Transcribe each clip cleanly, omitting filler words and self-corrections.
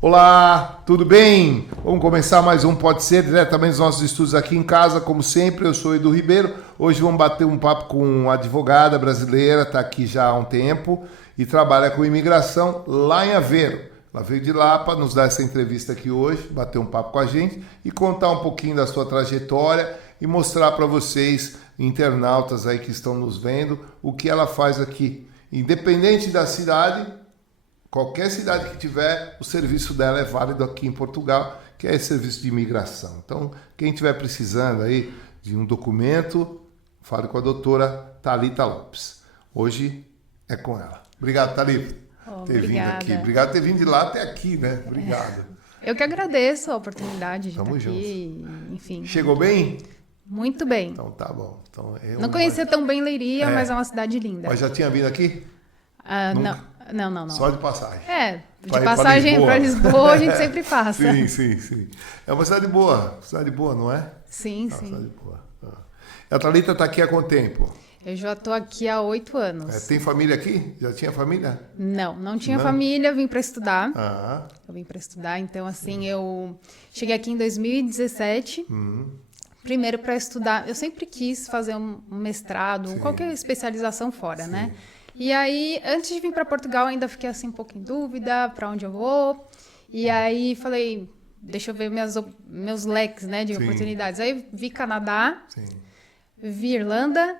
Olá, tudo bem? Vamos começar mais um Pode Ser, diretamente dos nossos estúdios aqui em casa. Como sempre, eu sou Edu Ribeiro. Hoje vamos bater um papo com uma advogada brasileira, está aqui já há um tempo e trabalha com imigração lá em Aveiro. Ela veio de lá para nos dar essa entrevista aqui hoje, bater um papo com a gente e contar um pouquinho da sua trajetória e mostrar para vocês, internautas aí que estão nos vendo, o que ela faz aqui. Independente da cidade, qualquer cidade que tiver, o serviço dela é válido aqui em Portugal, que é esse serviço de imigração. Então, quem estiver precisando aí de um documento, fale com a doutora Thalita Lopes. Hoje é com ela. Obrigado, Thalita, por ter vindo aqui. Obrigado por ter vindo de lá até aqui, né? Obrigado. Eu que agradeço a oportunidade de Tamo estar junto. aqui. Enfim. Chegou bem? Muito bem. Então tá bom. Então, Não conhecia tão bem Leiria, mas é uma cidade linda. Mas já tinha vindo aqui? Não. Só de passagem. De passagem para Lisboa a gente sempre passa. Sim. É uma cidade boa, não é? Sim. Cidade boa. A Thalita está aqui há quanto tempo? Eu já estou aqui há 8 anos. Tem família aqui? Já tinha família? Não tinha família, vim para estudar. Eu vim para estudar, então assim, eu cheguei aqui em 2017. Primeiro para estudar, eu sempre quis fazer um mestrado, qualquer especialização fora, né? E aí, antes de vir para Portugal, ainda fiquei assim um pouco em dúvida para onde eu vou. E aí falei, deixa eu ver meus leques, né, de oportunidades. Aí vi Canadá, vi Irlanda,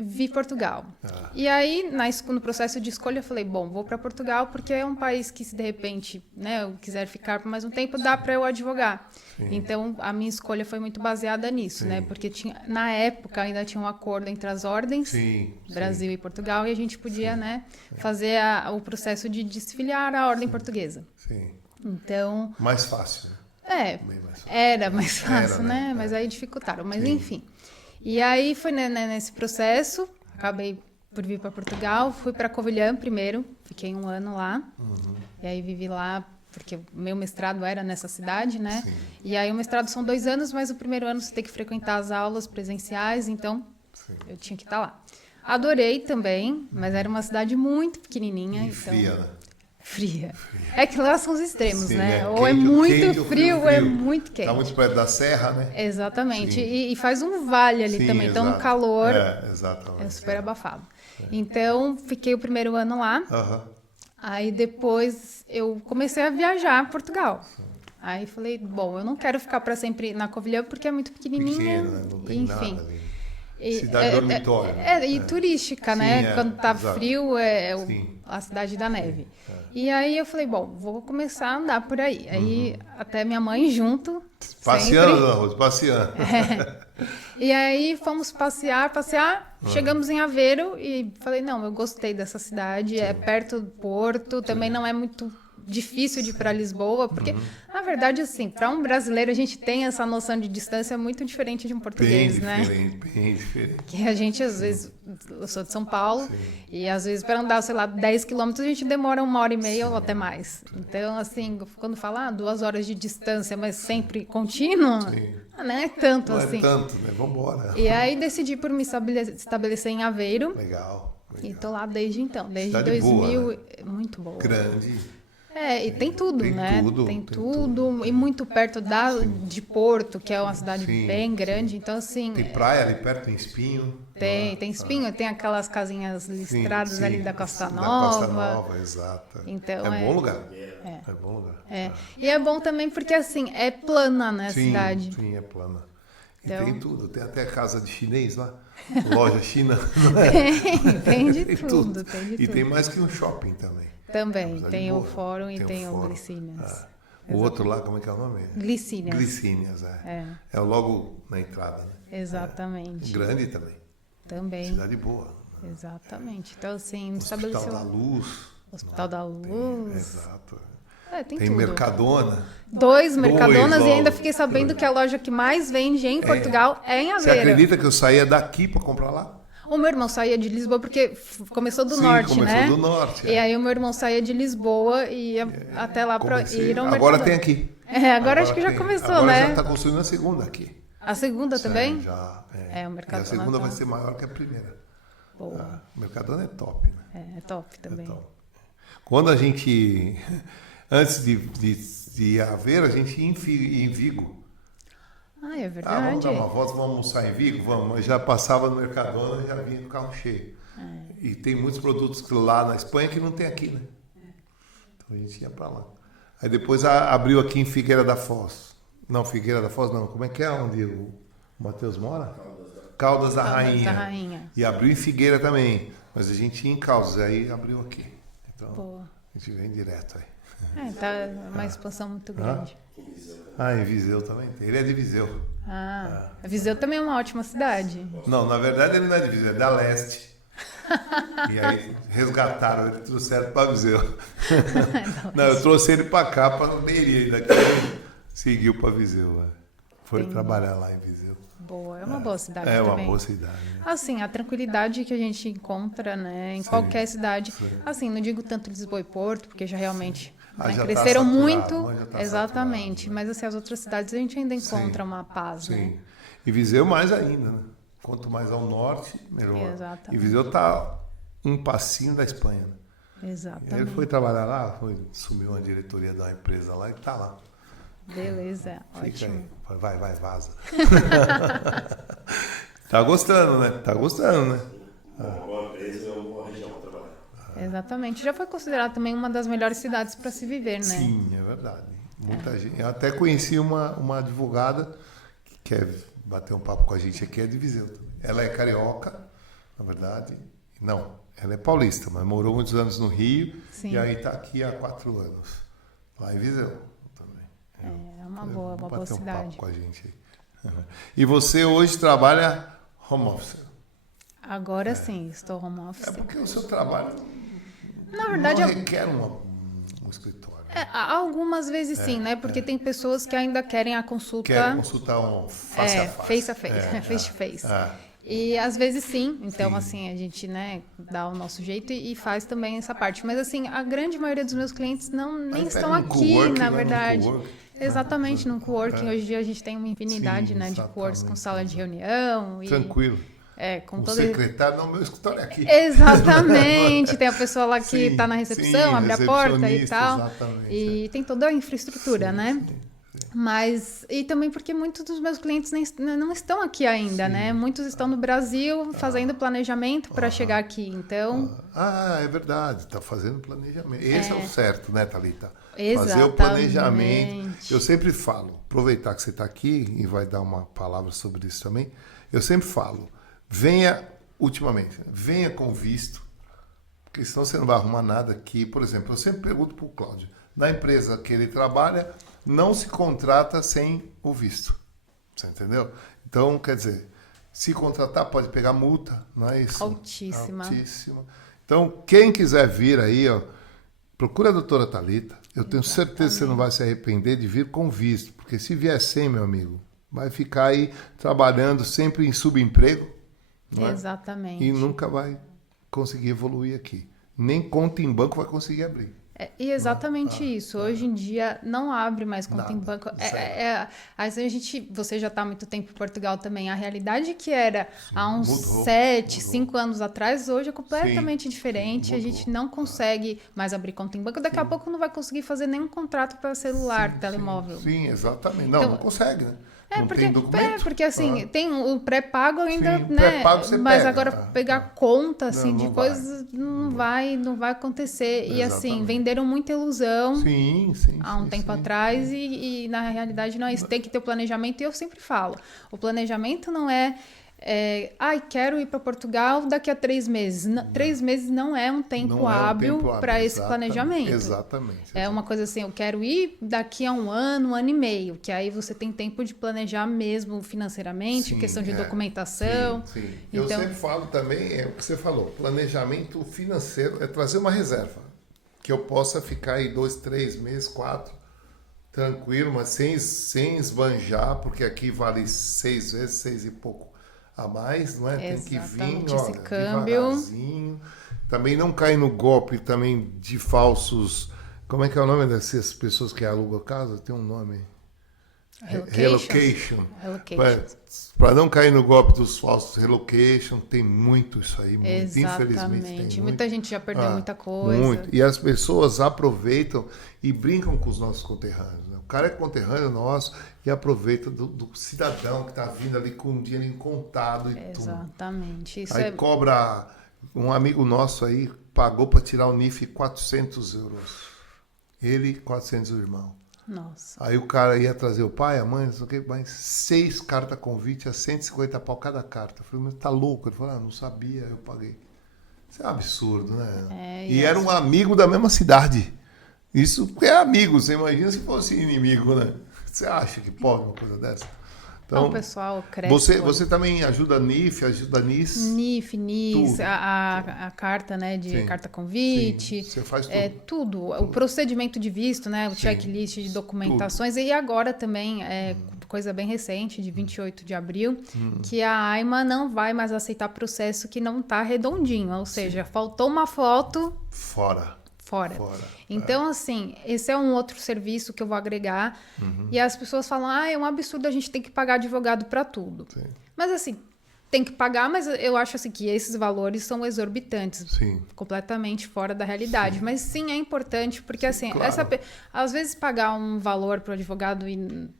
vi Portugal. E aí, no processo de escolha, eu falei, bom, vou para Portugal porque é um país que, se de repente, né, eu quiser ficar por mais um tempo, dá para eu advogar. Então, a minha escolha foi muito baseada nisso, né? Porque na época ainda tinha um acordo entre as ordens, Brasil e Portugal, e a gente podia, né, fazer o processo de desfiliar a ordem portuguesa. Então... Mais fácil, né? Era mais fácil, né? Mas aí dificultaram. Mas enfim. E aí foi nesse processo, acabei por vir para Portugal, fui para Covilhã primeiro, fiquei 1 ano lá, e aí vivi lá, porque o meu mestrado era nessa cidade, né? E aí o mestrado são 2 anos, mas o primeiro ano você tem que frequentar as aulas presenciais, então eu tinha que estar lá. Adorei também, mas era uma cidade muito pequenininha. E fria, né? Fria. É que lá são os extremos, né? Ou é muito frio ou é muito quente. Está muito perto da serra, né? Exatamente. E faz um vale ali também. Então, no calor, exatamente, é super abafado. Então, fiquei o primeiro ano lá. Aí, depois, eu comecei a viajar a Portugal. Aí, falei, bom, eu não quero ficar para sempre na Covilhã, porque é muito pequenininha. Pequeno, né? Não tem enfim. nada ali. Cidade dormitório. E turística, né? Quando tá frio, a cidade da neve. E aí eu falei, bom, vou começar a andar por aí. Aí até minha mãe junto. Passeando, Rose, passeando. E aí fomos passear. Chegamos em Aveiro e falei, não, eu gostei dessa cidade, é perto do Porto, também não é muito difícil de ir para Lisboa, porque, na verdade, assim, para um brasileiro a gente tem essa noção de distância muito diferente de um português, Bem diferente. Que a gente, às vezes, eu sou de São Paulo, e às vezes para andar, sei lá, 10 quilômetros, a gente demora 1h30 ou até mais. Então, assim, quando fala 2 horas de distância, mas sempre contínuo, não é tanto assim. Não é tanto, né? Vambora. E aí decidi por me estabelecer em Aveiro. Legal. E tô lá desde então, desde Cidade 2000. boa, né? Muito boa. Grande. E tem tudo, né? Tem tudo. E muito perto de Porto, que é uma cidade bem grande. Então, assim... Tem praia ali perto, tem Espinho. Tem Espinho, tem aquelas casinhas listradas ali da Costa Nova. Da Costa Nova, exato. Então, é bom lugar. É bom lugar. E é bom também porque, assim, é plana, né, a cidade. Sim, é plana. E então... tem tudo. Tem até casa de chinês lá. Loja China. Tem de tudo. E tem mais que um shopping também. Também, tem o Fórum e tem o Glicínias. O outro lá, como é que é o nome? Glicínias. Glicínias, é logo na entrada, né? Exatamente. Grande também. Também. Cidade boa. Exatamente. Então, assim, Hospital da Luz. Hospital da Luz. Exato. Tem tudo. Mercadona. 2 Mercadonas e ainda fiquei sabendo que a loja que mais vende em Portugal é em Aveiro. Você acredita que eu saía daqui para comprar lá? O meu irmão saía de Lisboa porque começou do norte, né? Começou do norte. E aí o meu irmão saía de Lisboa e ia até lá para ir ao mercado. Agora tem aqui. Agora acho que já começou, agora né? Agora já está construindo a segunda aqui. A segunda também? Já. O Mercadona. E a segunda vai ser maior que a primeira. Boa. O Mercadona é top, né? É top também. É top. Quando a gente Antes de haver, a gente ia em Vigo. Ah, é Ah, verdade. vamos dar uma volta, vamos almoçar em Vigo? Vamos. Mas já passava no Mercadona, já vinha com o carro cheio. E tem muitos produtos lá na Espanha que não tem aqui, né? Então a gente ia para lá. Aí depois abriu aqui em Figueira da Foz. Não, Figueira da Foz não. Como é que é onde o Matheus mora? Caldas da Rainha. E abriu em Figueira também. Mas a gente ia em Caldas, aí abriu aqui. Então Boa. a gente vem direto aí. Tá uma expansão muito grande. Em Viseu também tem. Ele é de Viseu. Viseu também é uma ótima cidade. Não, na verdade ele não é de Viseu, é da Leste. E aí resgataram ele, trouxeram para Viseu. Não, eu trouxe ele para cá, para Leiria, e daqui ele seguiu para Viseu. Foi trabalhar lá em Viseu. Boa, é uma boa cidade também. também. É uma boa cidade. Né? Assim, a tranquilidade que a gente encontra, né, em qualquer cidade. Assim, não digo tanto Lisboa e Porto, porque já realmente já cresceram tá muito. Exatamente. Saturado, mas assim, as outras cidades a gente ainda encontra uma paz, né? E Viseu mais ainda, né? Quanto mais ao norte, melhor. Exatamente. E Viseu está um passinho da Espanha. Né? Exatamente. Ele foi trabalhar lá, sumiu uma diretoria da empresa lá e está lá. Beleza, ótimo. Aí. Vai, vaza. Tá gostando, né? Tá gostando, né? Uma vez é uma região para trabalhar. Exatamente. Já foi considerada também uma das melhores cidades para se viver, né? Sim, é verdade. Muita gente. Eu até conheci uma advogada que quer bater um papo com a gente aqui, é de Viseu também. Ela é carioca, na verdade. Não, ela é paulista, mas morou muitos anos no Rio. Sim. E aí está aqui há 4 anos, lá em Viseu também. É uma boa cidade. Bater um papo com a gente aí. E você hoje trabalha home office? Agora sim, estou home office. É porque o seu trabalho Na verdade, não requer um escritório. Algumas vezes sim, né? Porque tem pessoas que ainda querem a consulta... Querem consultar um face a face. Face to face. E às vezes sim, então assim, a gente, né, dá o nosso jeito e faz também essa parte. Mas assim, a grande maioria dos meus clientes nem estão aqui, na verdade. Exatamente, no coworking. Hoje em dia a gente tem uma infinidade, né, de coworks com sala de reunião. Tranquilo. Com o todo... secretário, não, meu escritório é aqui. Exatamente, tem a pessoa lá que está na recepção, abre a porta e tal. Exatamente, e tem toda a infraestrutura, né? Mas, e também porque muitos dos meus clientes não estão aqui ainda, né? Muitos estão no Brasil fazendo planejamento para chegar aqui, então... é verdade, está fazendo planejamento. Esse é o certo, né, Thalita? Exatamente. Fazer o planejamento. Eu sempre falo, aproveitar que você está aqui e vai dar uma palavra sobre isso também, eu sempre falo, venha com visto, porque senão você não vai arrumar nada aqui. Por exemplo, eu sempre pergunto para o Cláudio, na empresa que ele trabalha, não se contrata sem o visto. Você entendeu? Então, quer dizer, se contratar pode pegar multa, não é isso? Altíssima. Então, quem quiser vir aí, procura a doutora Thalita. Eu tenho certeza que você não vai se arrepender de vir com visto, porque se vier sem, meu amigo, vai ficar aí trabalhando sempre em subemprego. Exatamente. E nunca vai conseguir evoluir aqui. Nem conta em banco vai conseguir abrir. E exatamente isso. Hoje em dia não abre mais conta em banco. Você já está há muito tempo em Portugal também. A realidade que era há uns 5 anos atrás, hoje é completamente diferente. A gente não consegue mais abrir conta em banco. Daqui a pouco não vai conseguir fazer nenhum contrato para celular, telemóvel. Sim, exatamente. Não consegue, né? Porque assim, tem o pré-pago ainda, sim, né? Pré-pago você mas pega. agora pegar conta assim, não de coisas não vai acontecer. Exatamente. E assim, venderam muita ilusão há um tempo atrás e na realidade não é isso. Tem que ter o planejamento, e eu sempre falo, o planejamento não é quero ir para Portugal daqui a 3 meses. 3 meses não é um tempo hábil para esse planejamento. Exatamente. É uma coisa assim, eu quero ir daqui a 1 ano, 1 ano e meio, que aí você tem tempo de planejar mesmo financeiramente, questão de documentação. Sim. Então, eu sempre falo também, o que você falou, planejamento financeiro é trazer uma reserva, que eu possa ficar aí 2, 3 meses, 4, tranquilo, mas sem esbanjar, porque aqui vale 6 vezes, 6 e pouco a mais, não é? Exatamente. Tem que vir, esse câmbio. Devagarzinho. Também não cair no golpe também de falsos... Como é que é o nome dessas pessoas que alugam casa? Tem um nome. Relocation. Relocation. Para não cair no golpe dos falsos relocation, tem muito isso aí. Infelizmente tem muito. Muita gente já perdeu muita coisa. Muito. E as pessoas aproveitam e brincam com os nossos conterrâneos. Né? O cara é conterrâneo nosso e aproveita do cidadão que está vindo ali com um dinheiro incontado. Exatamente. Isso aí cobra... Um amigo nosso aí pagou para tirar o NIF 400 euros. Ele, 400 o irmão. Nossa. Aí o cara ia trazer o pai, a mãe, não sei o que, mas 6 cartas convite a 150 pau cada carta. Eu falei, mas tá louco? Ele falou, não sabia, eu paguei. Isso é um absurdo, né? E era um amigo da mesma cidade. Isso é amigo, você imagina se fosse inimigo, né? Você acha que pode uma coisa dessa? Então, o pessoal cresce. Você também ajuda a NIF, ajuda a NIS? NIS, a carta, né, de carta convite. Sim, você faz tudo. Tudo. O procedimento de visto, né, o checklist de documentações. Tudo. E agora também, coisa bem recente, de 28 de abril, que a AIMA não vai mais aceitar processo que não está redondinho. Ou seja, faltou uma foto... Fora. Então, assim, esse é um outro serviço que eu vou agregar. E as pessoas falam, é um absurdo a gente ter que pagar advogado para tudo. Sim. Mas, assim, tem que pagar, mas eu acho assim, que esses valores são exorbitantes. Sim. Completamente fora da realidade. Sim. Mas, sim, é importante, porque, assim, claro. Às vezes pagar um valor para o advogado e...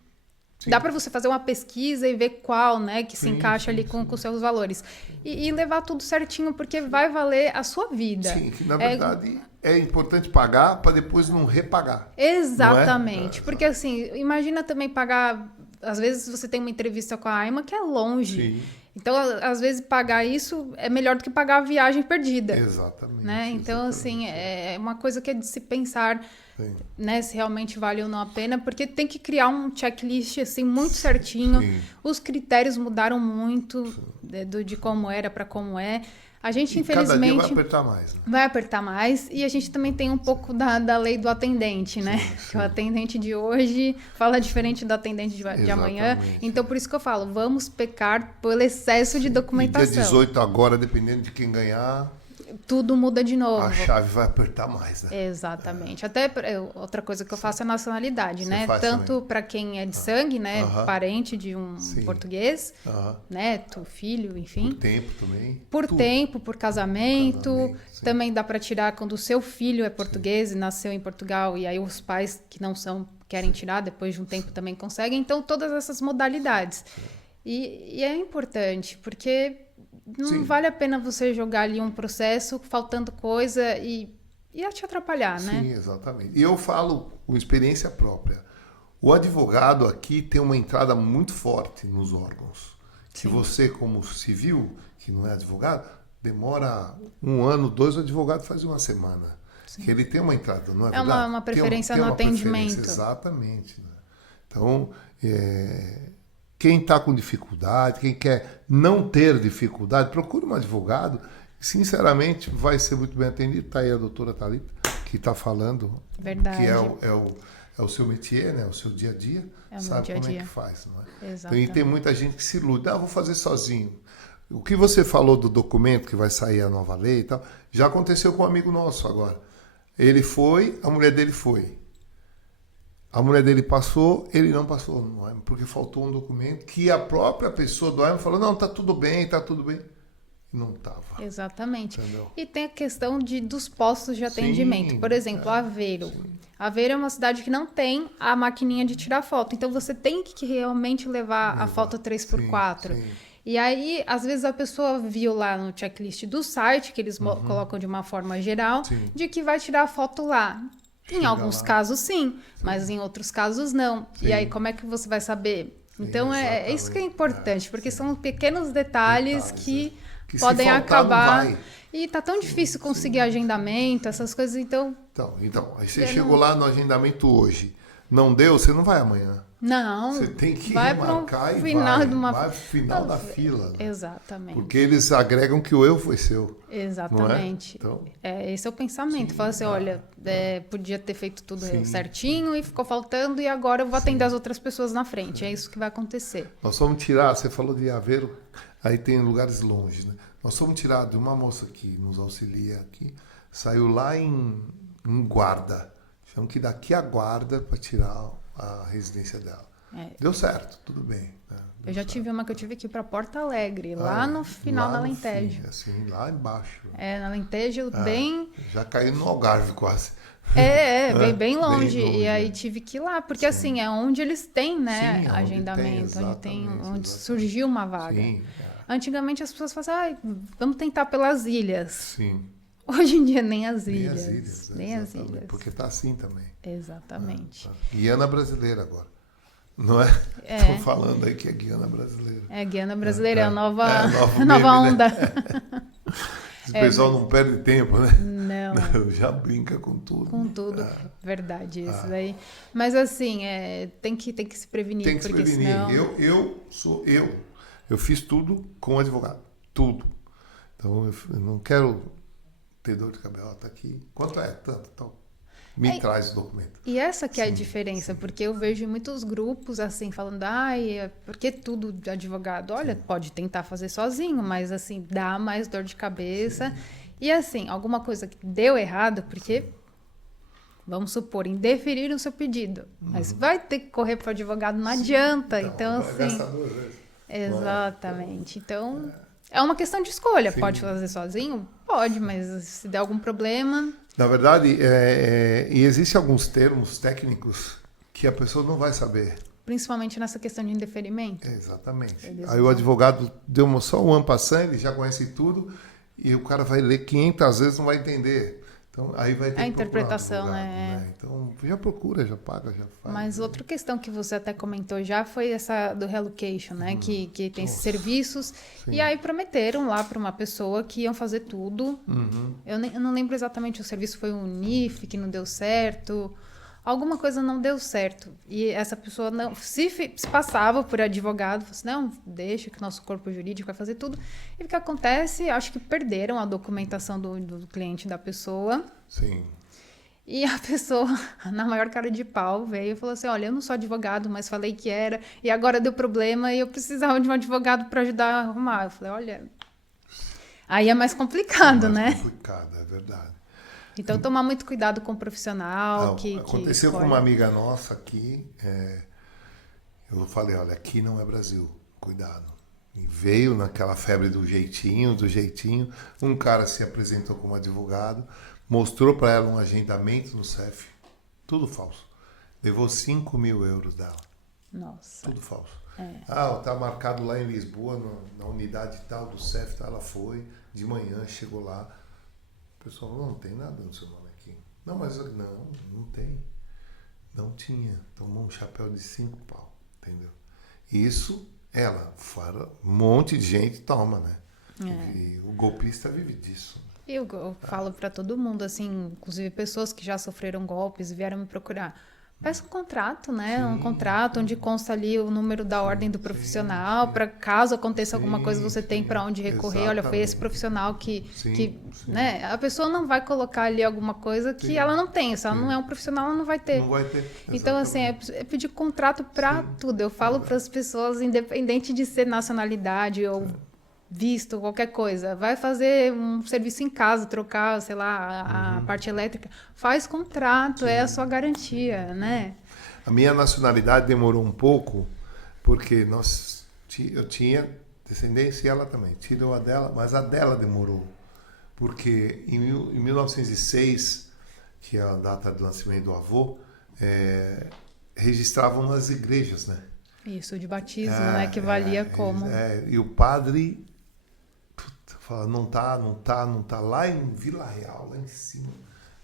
Sim. Dá para você fazer uma pesquisa e ver qual, né, que se encaixa ali com os seus valores. E levar tudo certinho, porque vai valer a sua vida. Sim, que na verdade é importante pagar para depois não repagar. Exatamente. Porque assim, imagina também pagar... Às vezes você tem uma entrevista com a AIMA que é longe. Sim. Então, às vezes, pagar isso é melhor do que pagar a viagem perdida. Exatamente. Né? Então, assim, é uma coisa que é de se pensar, né, se realmente vale ou não a pena, porque tem que criar um checklist assim, muito certinho. Sim. Os critérios mudaram muito de como era para como é. A gente, infelizmente... Cada dia vai apertar mais. Né? Vai apertar mais. E a gente também tem um pouco da lei do atendente, né? Sim. Que o atendente de hoje fala diferente do atendente de amanhã. Então, por isso que eu falo, vamos pecar pelo excesso de documentação. E dia 18 agora, dependendo de quem ganhar... Tudo muda de novo. A chave vai apertar mais, né? Exatamente. Até outra coisa que eu faço é a nacionalidade, né? Tanto para quem é de sangue, né? Parente de um português, neto, filho, enfim. Por tempo também. Por tempo, por casamento. Também dá para tirar quando o seu filho é português e nasceu em Portugal e aí os pais que não são querem tirar, depois de um tempo também conseguem. Então, todas essas modalidades. E é importante, porque... Não vale a pena você jogar ali um processo faltando coisa e a te atrapalhar, né? Sim, exatamente. E eu falo com experiência própria. O advogado aqui tem uma entrada muito forte nos órgãos. Que você, como civil, que não é advogado, demora 1 ano, 2, o advogado faz 1 semana. Sim. Que ele tem uma entrada, não é verdade? É uma preferência no atendimento. Exatamente. Né? Então, quem está com dificuldade, quem quer não ter dificuldade, procure um advogado. Sinceramente, vai ser muito bem atendido. Está aí a doutora Thalita, que está falando. Verdade. Que é o seu métier, né? O seu dia a dia. Sabe como é que faz, não é? Exatamente. Então, e tem muita gente que se ilude. Vou fazer sozinho. O que você falou do documento, que vai sair a nova lei e tal, já aconteceu com um amigo nosso agora. Ele foi, a mulher dele foi. A mulher dele passou, ele não passou no AIMA, porque faltou um documento que a própria pessoa do AIMA falou, não, tá tudo bem. E não estava. Exatamente. Entendeu? E tem a questão dos postos de atendimento. Por exemplo, Aveiro. Aveiro é uma cidade que não tem a maquininha de tirar foto. Então, você tem que realmente levar a foto 3x4. Sim. E aí, às vezes, a pessoa viu lá no checklist do site, que eles colocam de uma forma geral, de que vai tirar a foto lá. Em alguns casos, sim, mas em outros casos, não. Sim. E aí, como é que você vai saber? Então, é isso que é importante, porque são pequenos detalhes que podem acabar. E tá tão difícil conseguir agendamento, essas coisas, então... Então aí você chegou lá no agendamento hoje. Não deu, você não vai amanhã. Não. Você tem que marcar e vai pro final da fila. Né? Exatamente. Porque eles agregam que o erro foi seu. Exatamente. Não é? Então, esse é o pensamento. Fala assim, olha, podia ter feito tudo certinho e ficou faltando e agora eu vou atender as outras pessoas na frente. É isso que vai acontecer. Nós vamos tirar, você falou de Aveiro, aí tem lugares longe, né? Nós vamos tirar de uma moça que nos auxilia aqui, saiu lá em Guarda. Chamam que daqui a Guarda para tirar a residência dela. Deu certo, tudo bem. Né? Eu já tive uma que eu tive aqui para Porto Alegre, lá no final da Alentejo. Assim, lá embaixo. Na Alentejo, bem... Já caiu no Algarve quase. Bem longe. E aí tive que ir lá, porque assim, é onde eles têm, né, agendamento, onde surgiu uma vaga. Sim, Antigamente as pessoas falavam, vamos tentar pelas ilhas. Sim. Hoje em dia nem as ilhas. Nem as ilhas. Porque tá assim também. Exatamente. Guiana brasileira agora. Não é? Estão falando aí que é Guiana brasileira. Guiana brasileira é a nova meme, onda. Né? O pessoal não perde tempo, né? Não. Já brinca com tudo. Com tudo. Verdade, isso daí. Mas assim, tem que se prevenir. Tem que se prevenir. Senão... Eu fiz tudo com advogado. Tudo. Então, eu não quero ter dor de cabeça. Tá aqui. Quanto é? Tanto, então. Me traz o documento. E essa que é a diferença, porque eu vejo muitos grupos assim, falando, porque tudo de advogado? Olha, pode tentar fazer sozinho, mas assim, dá mais dor de cabeça. Sim. E assim, alguma coisa que deu errado, porque, vamos supor, indeferiram o seu pedido, mas vai ter que correr para o advogado, não adianta. Então assim... Exatamente. Então, é uma questão de escolha. Sim. Pode fazer sozinho? Pode, mas se der algum problema... Na verdade, e existem alguns termos técnicos que a pessoa não vai saber. Principalmente nessa questão de indeferimento. Exatamente. Aí o advogado deu só um passant, ele já conhece tudo, e o cara vai ler 500 vezes, não vai entender. Então, aí vai ter a interpretação, né? Então, já procura, já paga, já faz. Mas outra questão que você até comentou já foi essa do relocation, né? Que tem esses serviços. Sim. E aí prometeram lá para uma pessoa que iam fazer tudo. Eu não lembro exatamente, o serviço foi um NIF, que não deu certo. Alguma coisa não deu certo. E essa pessoa não se passava por advogado, falou assim, não, deixa que nosso corpo jurídico vai fazer tudo. E o que acontece? Acho que perderam a documentação do cliente da pessoa. Sim. E a pessoa, na maior cara de pau, veio e falou assim, olha, eu não sou advogado, mas falei que era, e agora deu problema e eu precisava de um advogado para ajudar a arrumar. Eu falei, olha, aí é mais complicado, né? É mais complicado, é verdade. Então, tomar muito cuidado com o profissional. Aconteceu com uma amiga nossa aqui. Eu falei, olha, aqui não é Brasil, cuidado. E veio naquela febre do jeitinho. Um cara se apresentou como advogado, mostrou para ela um agendamento no CEF, tudo falso. Levou 5 mil euros dela. Nossa. Tudo falso. Tá marcado lá em Lisboa, na unidade tal do CEF, tá? Ela foi, de manhã chegou lá. O pessoal falou, não tem nada no seu nome aqui. Não, mas não tem. Não tinha. Tomou um chapéu de 5 pau, entendeu? Isso, fora um monte de gente toma, né? E o golpista vive disso. Eu falo para todo mundo, assim, inclusive pessoas que já sofreram golpes vieram me procurar. Peça um contrato, né? Sim. Um contrato onde consta ali o número da ordem do profissional, para caso aconteça alguma coisa, você tem para onde recorrer. Exatamente. Olha, foi esse profissional que né? A pessoa não vai colocar ali alguma coisa que ela não tem. Se ela não é um profissional, ela não vai ter. Não vai ter. Exatamente. Então, assim, é pedir contrato para tudo. Eu falo para as pessoas, independente de ser nacionalidade ou visto, qualquer coisa. Vai fazer um serviço em casa, trocar, sei lá, a parte elétrica. Faz contrato, é a sua garantia, né? A minha nacionalidade demorou um pouco, porque eu tinha descendência e ela também. Tirou a dela, mas a dela demorou. Porque em 1906, que é a data do nascimento do avô, registravam nas igrejas, né? Isso, de batismo, né? Que valia como. E o padre... Fala, não tá. Lá em Vila Real, lá em cima.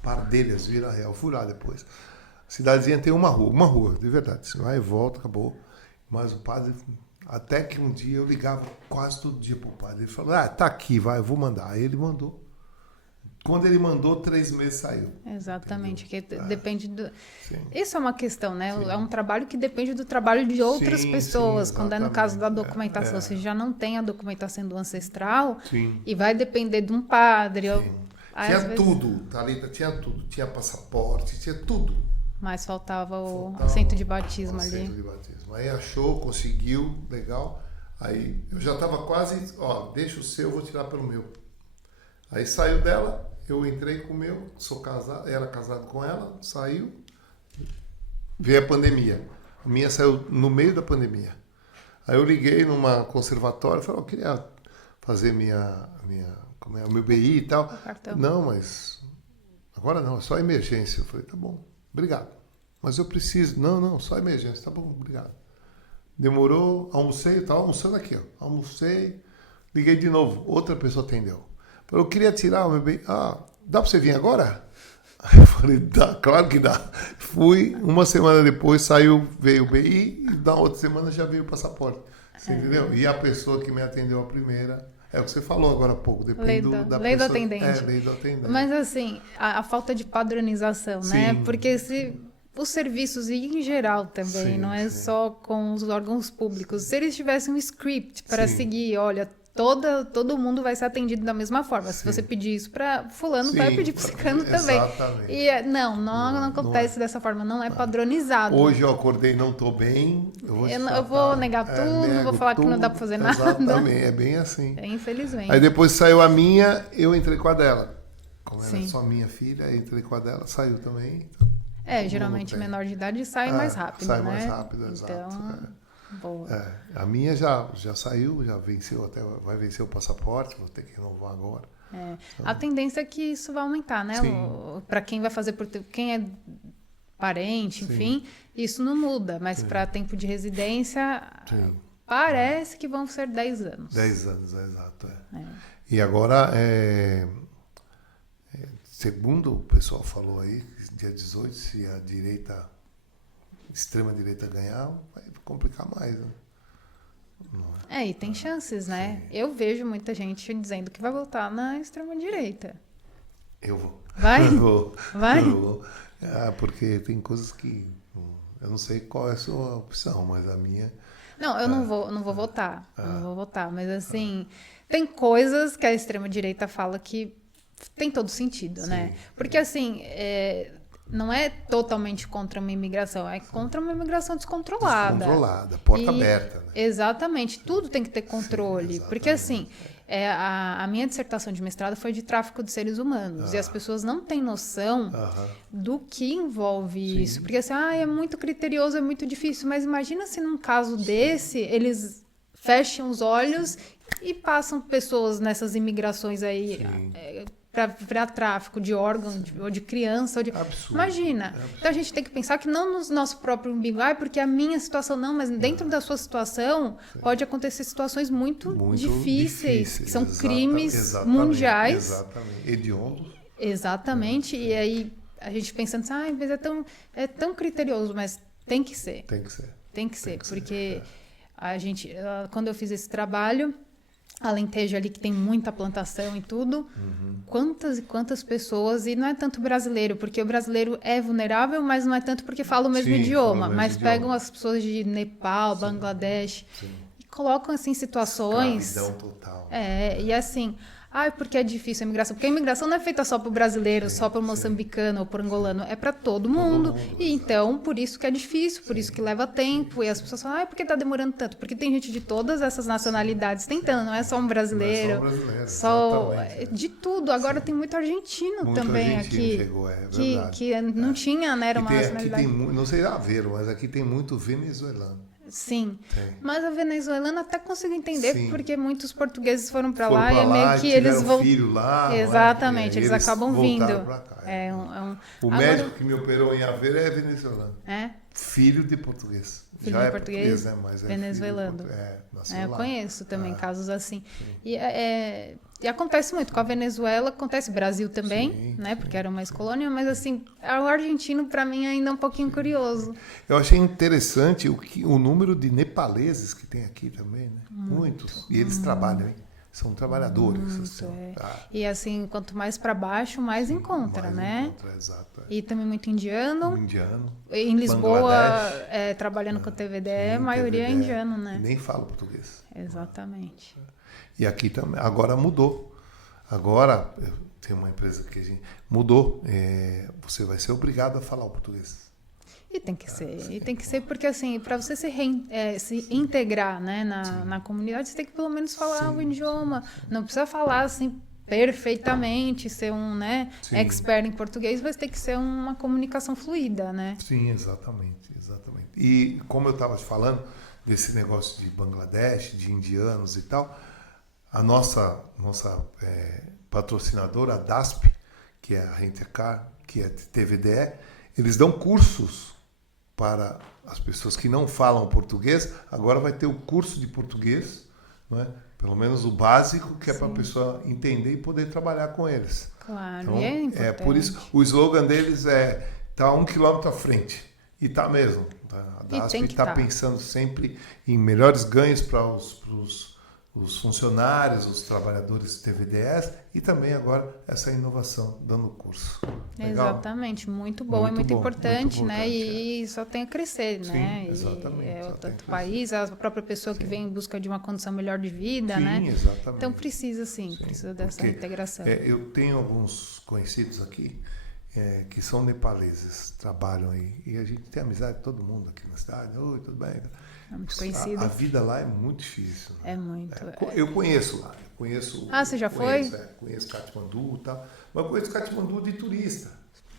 Pardelhas, Vila Real. Fui lá depois. A cidadezinha tem uma rua, de verdade. Você vai e volta, acabou. Mas o padre, até que um dia eu ligava quase todo dia pro padre. Ele falou, tá aqui, vai, eu vou mandar. Aí ele mandou. Quando ele mandou, 3 meses saiu. Exatamente, que depende do... Sim. Isso é uma questão, né? Sim. É um trabalho que depende do trabalho de outras pessoas. Quando é no caso da documentação, você já não tem a documentação do ancestral e vai depender de um padre. Tinha tudo, Thalita, tinha tudo. Tinha passaporte, tinha tudo. Mas faltava o assento de batismo ali. Assento de batismo. Aí achou, conseguiu, legal. Aí eu já estava quase, deixa o seu, eu vou tirar pelo meu. Aí saiu dela, eu entrei com o meu, sou casado, era casado com ela, saiu, veio a pandemia. A minha saiu no meio da pandemia. Aí eu liguei numa conservatória e falei, eu queria fazer o meu BI e tal. Cartão. Não, mas agora não, é só emergência. Eu falei, tá bom, obrigado. Mas eu preciso. Não, só emergência, tá bom, obrigado. Demorou, almocei, eu tava almoçando aqui, ó. Almocei, liguei de novo, outra pessoa atendeu. Falei, eu queria tirar o meu BI. Ah, dá pra você vir agora? Aí eu falei, dá, claro que dá. Fui, uma semana depois veio o BI e na outra semana já veio o passaporte. Você entendeu? E a pessoa que me atendeu a primeira, é o que você falou agora há pouco, depende da lei do pessoa. atendente. Lei do atendente. Mas assim, a falta de padronização, né? Sim. Porque os serviços, e em geral também, Sim, não é sim. só com os órgãos públicos. Se eles tivessem um script para Sim. seguir, olha, todo mundo vai ser atendido da mesma forma. Se você pedir isso para fulano, Sim, vai pedir para ciclano também. exatamente. E não acontece dessa forma, não é padronizado. Hoje eu acordei, não estou bem. Eu vou negar tudo, vou falar que não dá para fazer nada. Exatamente, é bem assim. Infelizmente. Aí depois saiu a minha, eu entrei com a dela. Como era Sim. só minha filha, eu entrei com a dela, saiu também. Geralmente menor de idade sai mais rápido, sai né? mais rápido, exato. Então, boa. A minha já saiu, já venceu, até vai vencer o passaporte, vou ter que renovar agora. A tendência é que isso vai aumentar, né? Para quem vai fazer quem é parente, enfim, isso não muda, mas para tempo de residência parece que vão ser 10 anos. 10 anos, exato. E agora, segundo o pessoal falou aí, dia 18, se a extrema direita ganhar, vai complicar mais, né? E tem chances, né? Sim. Eu vejo muita gente dizendo que vai votar na extrema-direita. Eu vou. Vai? Eu vou. Vai? Eu vou. Porque tem coisas que... Eu não sei qual é a sua opção, mas a minha... Não, eu não vou votar. Eu não vou votar. Mas, assim, tem coisas que a extrema-direita fala que tem todo sentido, né? Porque, assim... não é totalmente contra uma imigração, é contra uma imigração descontrolada. Descontrolada, porta aberta. Né? Exatamente, tudo tem que ter controle. Porque, assim, a minha dissertação de mestrado foi de tráfico de seres humanos. E as pessoas não têm noção do que envolve isso. Porque, assim, é muito criterioso, é muito difícil. Mas imagina se num caso desse, eles fecham os olhos e passam pessoas nessas imigrações aí... para tráfico de órgão ou de criança. Absurdo. Imagina. Então a gente tem que pensar que não no nosso próprio umbigo, porque a minha situação não, mas dentro da sua situação pode acontecer situações muito difíceis, que são crimes mundiais. Exatamente. Hediondos. Exatamente. E aí a gente pensando assim, mas é tão criterioso, mas tem que ser. Tem que ser, porque a gente, quando eu fiz esse trabalho, Alentejo ali que tem muita plantação e tudo, quantas e quantas pessoas, e não é tanto brasileiro, porque o brasileiro é vulnerável, mas não é tanto porque fala o mesmo idioma, mas pegam as pessoas de Nepal, Bangladesh, e colocam assim situações... Escravidão total. E assim... porque é difícil a imigração. Porque a imigração não é feita só para o brasileiro, só para o moçambicano ou para o angolano. É para todo mundo. E então, por isso que é difícil, por isso que leva tempo. E as pessoas falam, por que está demorando tanto? Porque tem gente de todas essas nacionalidades tentando. Não é só um brasileiro. Não é só um brasileiro, de tudo. Agora tem muito argentino também aqui. Chegou, que não tinha, né? Era uma nacionalidade. Não sei a ver, mas aqui tem muito venezuelano. Sim, mas a venezuelana até consigo entender, Sim. porque muitos portugueses foram para lá e é meio que eles vão... filho lá, exatamente, eles acabam vindo. Pra cá, O médico que me operou em Aveiro é venezuelano. Filho de português. Filho já de português, né? Mas venezuelano. Nasceu eu lá. conheço também casos assim. E acontece muito com a Venezuela, acontece Brasil também, né? Porque era uma ex-colônia, mas assim, o argentino para mim ainda é um pouquinho curioso. Eu achei interessante o número de nepaleses que tem aqui também, né? Muitos. E eles trabalham, hein? São trabalhadores. Assim. E assim, quanto mais para baixo, mais encontra, né? Exato. E também muito indiano. Em Lisboa, trabalhando com o TVDE, a maioria é indiano, né? Nem falo português. Exatamente. E aqui também. Agora mudou. Agora, tem uma empresa que mudou. Você vai ser obrigado a falar o português. E tem que ser. E tem que ser porque, assim, para você se integrar, né, na comunidade, você tem que pelo menos falar o idioma. Não precisa falar, assim, perfeitamente, ser um, né, Sim. expert em português, mas tem que ser uma comunicação fluida, né? Sim, exatamente, exatamente. E como eu estava te falando desse negócio de Bangladesh, de indianos e tal, a nossa patrocinadora, a DASP, que é a Rentecar, que é TVDE, eles dão cursos para as pessoas que não falam português. Agora vai ter o curso de português, não é? Pelo menos o básico, que é para a pessoa entender e poder trabalhar com eles. Claro, Então, e é importante. por isso, o slogan deles é tá 1 quilômetro à frente. E tá mesmo. A DASP está pensando sempre em melhores ganhos para os funcionários, os trabalhadores TVDEs e também agora essa inovação dando curso. Legal? Exatamente, muito bom, muito importante, né? E só tem a crescer, Sim, né? exatamente. É tanto país, a própria pessoa que vem em busca de uma condição melhor de vida, né? Sim, exatamente. Então precisa dessa integração. Eu tenho alguns conhecidos aqui que são nepaleses, trabalham aí, e a gente tem amizade de todo mundo aqui na cidade. Oi, tudo bem? É muito conhecido. A vida lá é muito difícil. Né? É muito. Eu conheço lá. Conheço, você já foi? Conheço Katmandu e tal. Mas conheço Katmandu de turista.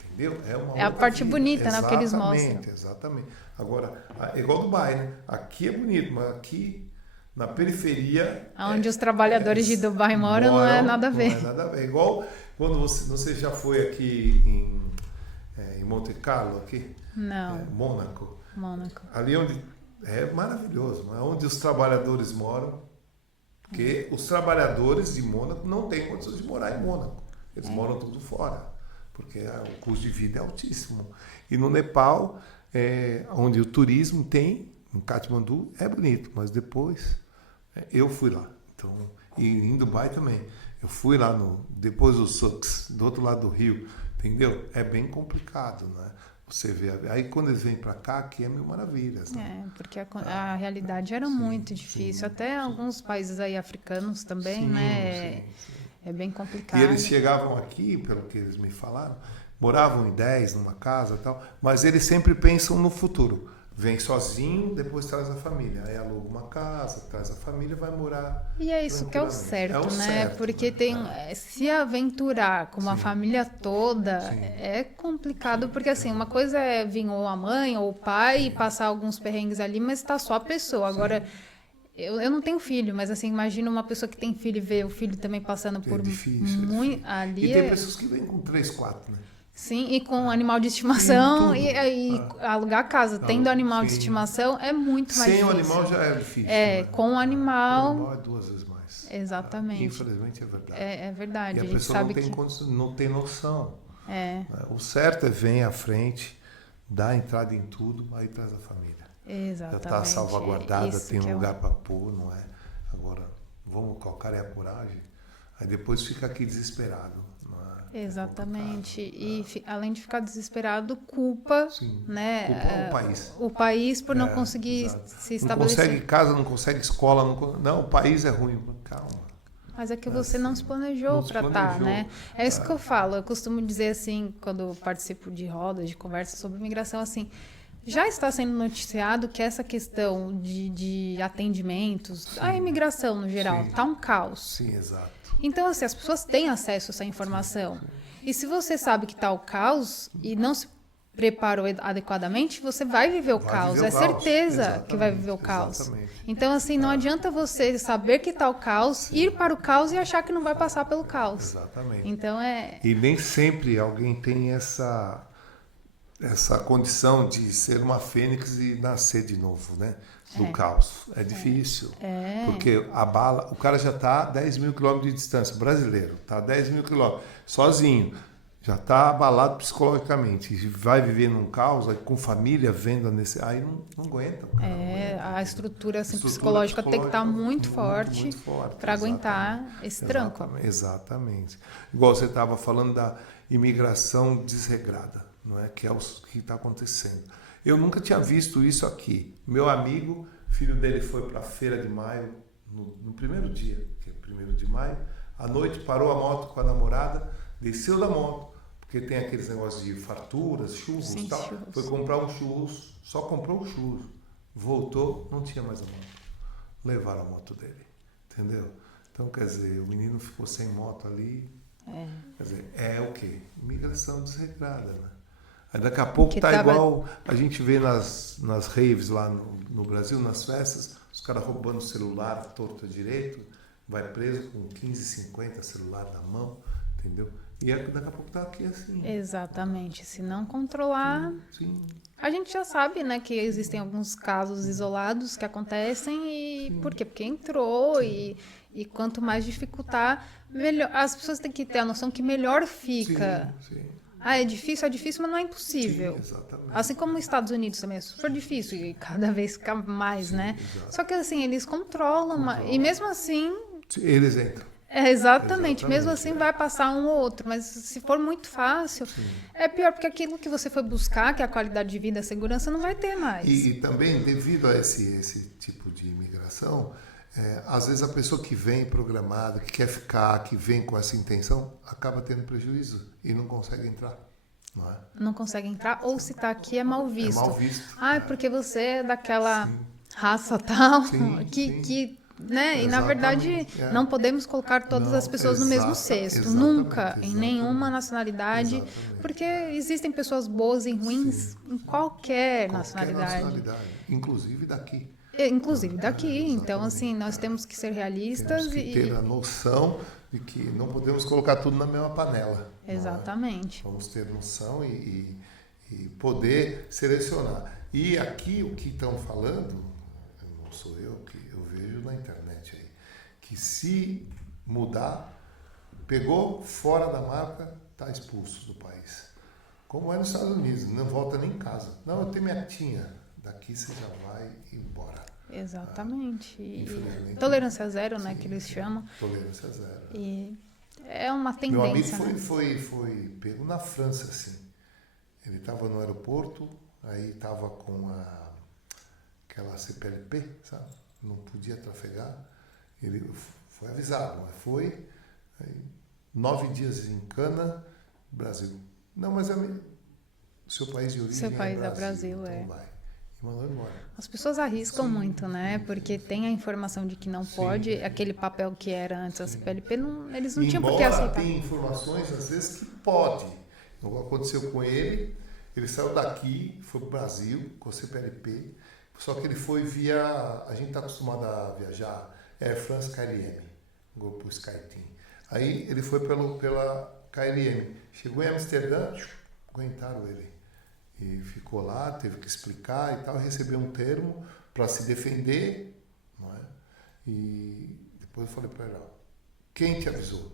Entendeu? É a parte bonita, né? Que eles mostram. Exatamente. Agora, é igual Dubai, né? Aqui é bonito, mas aqui na periferia... Onde os trabalhadores de Dubai moram não é nada a ver. Não é nada a ver. Igual quando você já foi aqui em Monte Carlo, aqui? Não. Mônaco. Ali onde... É maravilhoso, é onde os trabalhadores moram, porque os trabalhadores de Mônaco não têm condições de morar em Mônaco. Eles moram tudo fora, porque o custo de vida é altíssimo. E no Nepal, onde o turismo tem, em Katmandu, é bonito, mas depois eu fui lá. Então, e em Dubai também. Eu fui lá depois do Sucks, do outro lado do rio, entendeu? É bem complicado, né? Você vê, aí quando eles vêm para cá, aqui é mil maravilhas. Né? Porque a realidade era muito difícil. Até alguns países aí africanos também, né? É bem complicado. E eles chegavam aqui, pelo que eles me falaram, moravam em 10 numa casa e tal, mas eles sempre pensam no futuro. Vem sozinho, depois traz a família. Aí aluga uma casa, traz a família, vai morar. E é isso que é o certo, né? Certo, porque se aventurar com uma família toda é complicado, porque assim, uma coisa é vir ou a mãe ou o pai e passar alguns perrengues ali, mas tá só a pessoa. Agora, eu não tenho filho, mas assim, imagina uma pessoa que tem filho e ver o filho também passando por muito. Ali e tem pessoas que vêm com 3, 4, né? Sim, e com animal de estimação e alugar a casa. Tendo animal de estimação é muito mais difícil. Sem o animal já é difícil. Com o animal... O animal é 2 vezes mais. Exatamente. Infelizmente é verdade. É verdade. E a pessoa não tem noção. O certo é vir à frente, dar entrada em tudo, aí traz a família. Exatamente. Já está salvaguardada, tem um lugar para pôr, não é? Agora, vamos colocar a coragem, aí depois fica aqui desesperado. Exatamente. E além de ficar desesperado, culpa, né? Culpa o país. O país por não conseguir se estabelecer. Não consegue casa, não consegue escola, não, o país é ruim. Calma. Mas é que você não se planejou para estar, né? É isso que eu falo. Eu costumo dizer assim, quando eu participo de rodas, de conversas sobre imigração, assim, já está sendo noticiado que essa questão de atendimentos, a imigração no geral, está um caos. Sim, exato. Então, assim, as pessoas têm acesso a essa informação. E se você sabe que está o caos e não se preparou adequadamente, você vai viver o caos. É certeza que vai viver o caos. Exatamente. Então, assim, não adianta você saber que está o caos, ir para o caos e achar que não vai passar pelo caos. Exatamente. Então, E nem sempre alguém tem essa condição de ser uma fênix e nascer de novo, né? Do caos. É difícil. Porque o cara já está a 10 mil quilômetros de distância, brasileiro, está a 10 mil quilômetros, sozinho, já está abalado psicologicamente, e vai viver num caos, aí, com família, vendo aí não aguenta. A estrutura, assim, psicológica tem que estar muito forte para aguentar esse tranco. Exatamente. Igual você estava falando da imigração desregrada, não é? Que é o que está acontecendo. Eu nunca tinha visto isso aqui. Meu amigo, filho dele foi para a Feira de Maio, no primeiro dia, que é 1º de maio, à noite parou a moto com a namorada, desceu da moto, porque tem aqueles negócios de farturas, churros e tal. Churros. Foi comprar um churros, só comprou um churros. Voltou, não tinha mais a moto. Levaram a moto dele, entendeu? Então, quer dizer, o menino ficou sem moto ali. Quer dizer, é o quê? Migração desregrada, né? Aí daqui a pouco tá igual a gente vê nas raves lá no Brasil, nas festas, os caras roubando o celular torto direito, vai preso com 15, 50 celular na mão, entendeu? E daqui a pouco tá aqui assim. Exatamente. Se não controlar... Sim. A gente já sabe, né, que existem alguns casos isolados que acontecem e por quê? Porque entrou e quanto mais dificultar, melhor. As pessoas têm que ter a noção que melhor fica. Sim. Ah, é difícil, mas não é impossível. Sim, exatamente. Assim como nos Estados Unidos também é super difícil e cada vez fica mais, né? Exato. Só que assim, eles controlam. E mesmo assim... Eles entram. Exatamente. Mesmo assim vai passar um ou outro, mas se for muito fácil, é pior, porque aquilo que você foi buscar, que é a qualidade de vida, a segurança, não vai ter mais. E também, devido a esse tipo de imigração, às vezes a pessoa que vem programada, que quer ficar, que vem com essa intenção, acaba tendo prejuízo e não consegue entrar. Não é? Não consegue entrar, ou se está aqui é mal visto. É mal visto. Ah, porque você é daquela raça tal, que né? E na verdade não podemos colocar todas as pessoas no mesmo cesto, nunca, em nenhuma nacionalidade, porque existem pessoas boas e ruins em qualquer nacionalidade. Inclusive daqui. Inclusive daqui. Então, assim, nós temos que ser realistas temos que ter a noção de que não podemos colocar tudo na mesma panela. Exatamente. Vamos ter noção e poder selecionar. E aqui o que estão falando, não sou eu, que eu vejo na internet aí, que se mudar, pegou fora da marca, está expulso do país. Como é nos Estados Unidos, não volta nem em casa. Não, eu tenho minha tinha. Daqui você já vai embora. Exatamente. Tolerância zero, né, que eles chamam. Tolerância zero. E é uma tendência. Meu amigo foi pego na França, assim. Ele estava no aeroporto, aí estava com aquela CPLP, sabe? Não podia trafegar. Ele foi avisado, mas foi. Aí, 9 dias em Cana, Brasil. Não, mas seu país de origem seu país é Brasil, então vai. E mandou embora. As pessoas arriscam muito, né? Porque tem a informação de que não pode, aquele papel que era antes a CPLP, eles não tinham por que aceitar. Tem informações, às vezes, que pode. Então, aconteceu com ele saiu daqui, foi para o Brasil, com a CPLP, só que ele foi via... A gente está acostumado a viajar, Air France KLM, grupo SkyTeam. Aí ele foi pela KLM. Chegou em Amsterdã, aguentaram ele. E ficou lá, teve que explicar e tal, recebeu um termo para se defender, não é? E depois eu falei para ele, quem te avisou?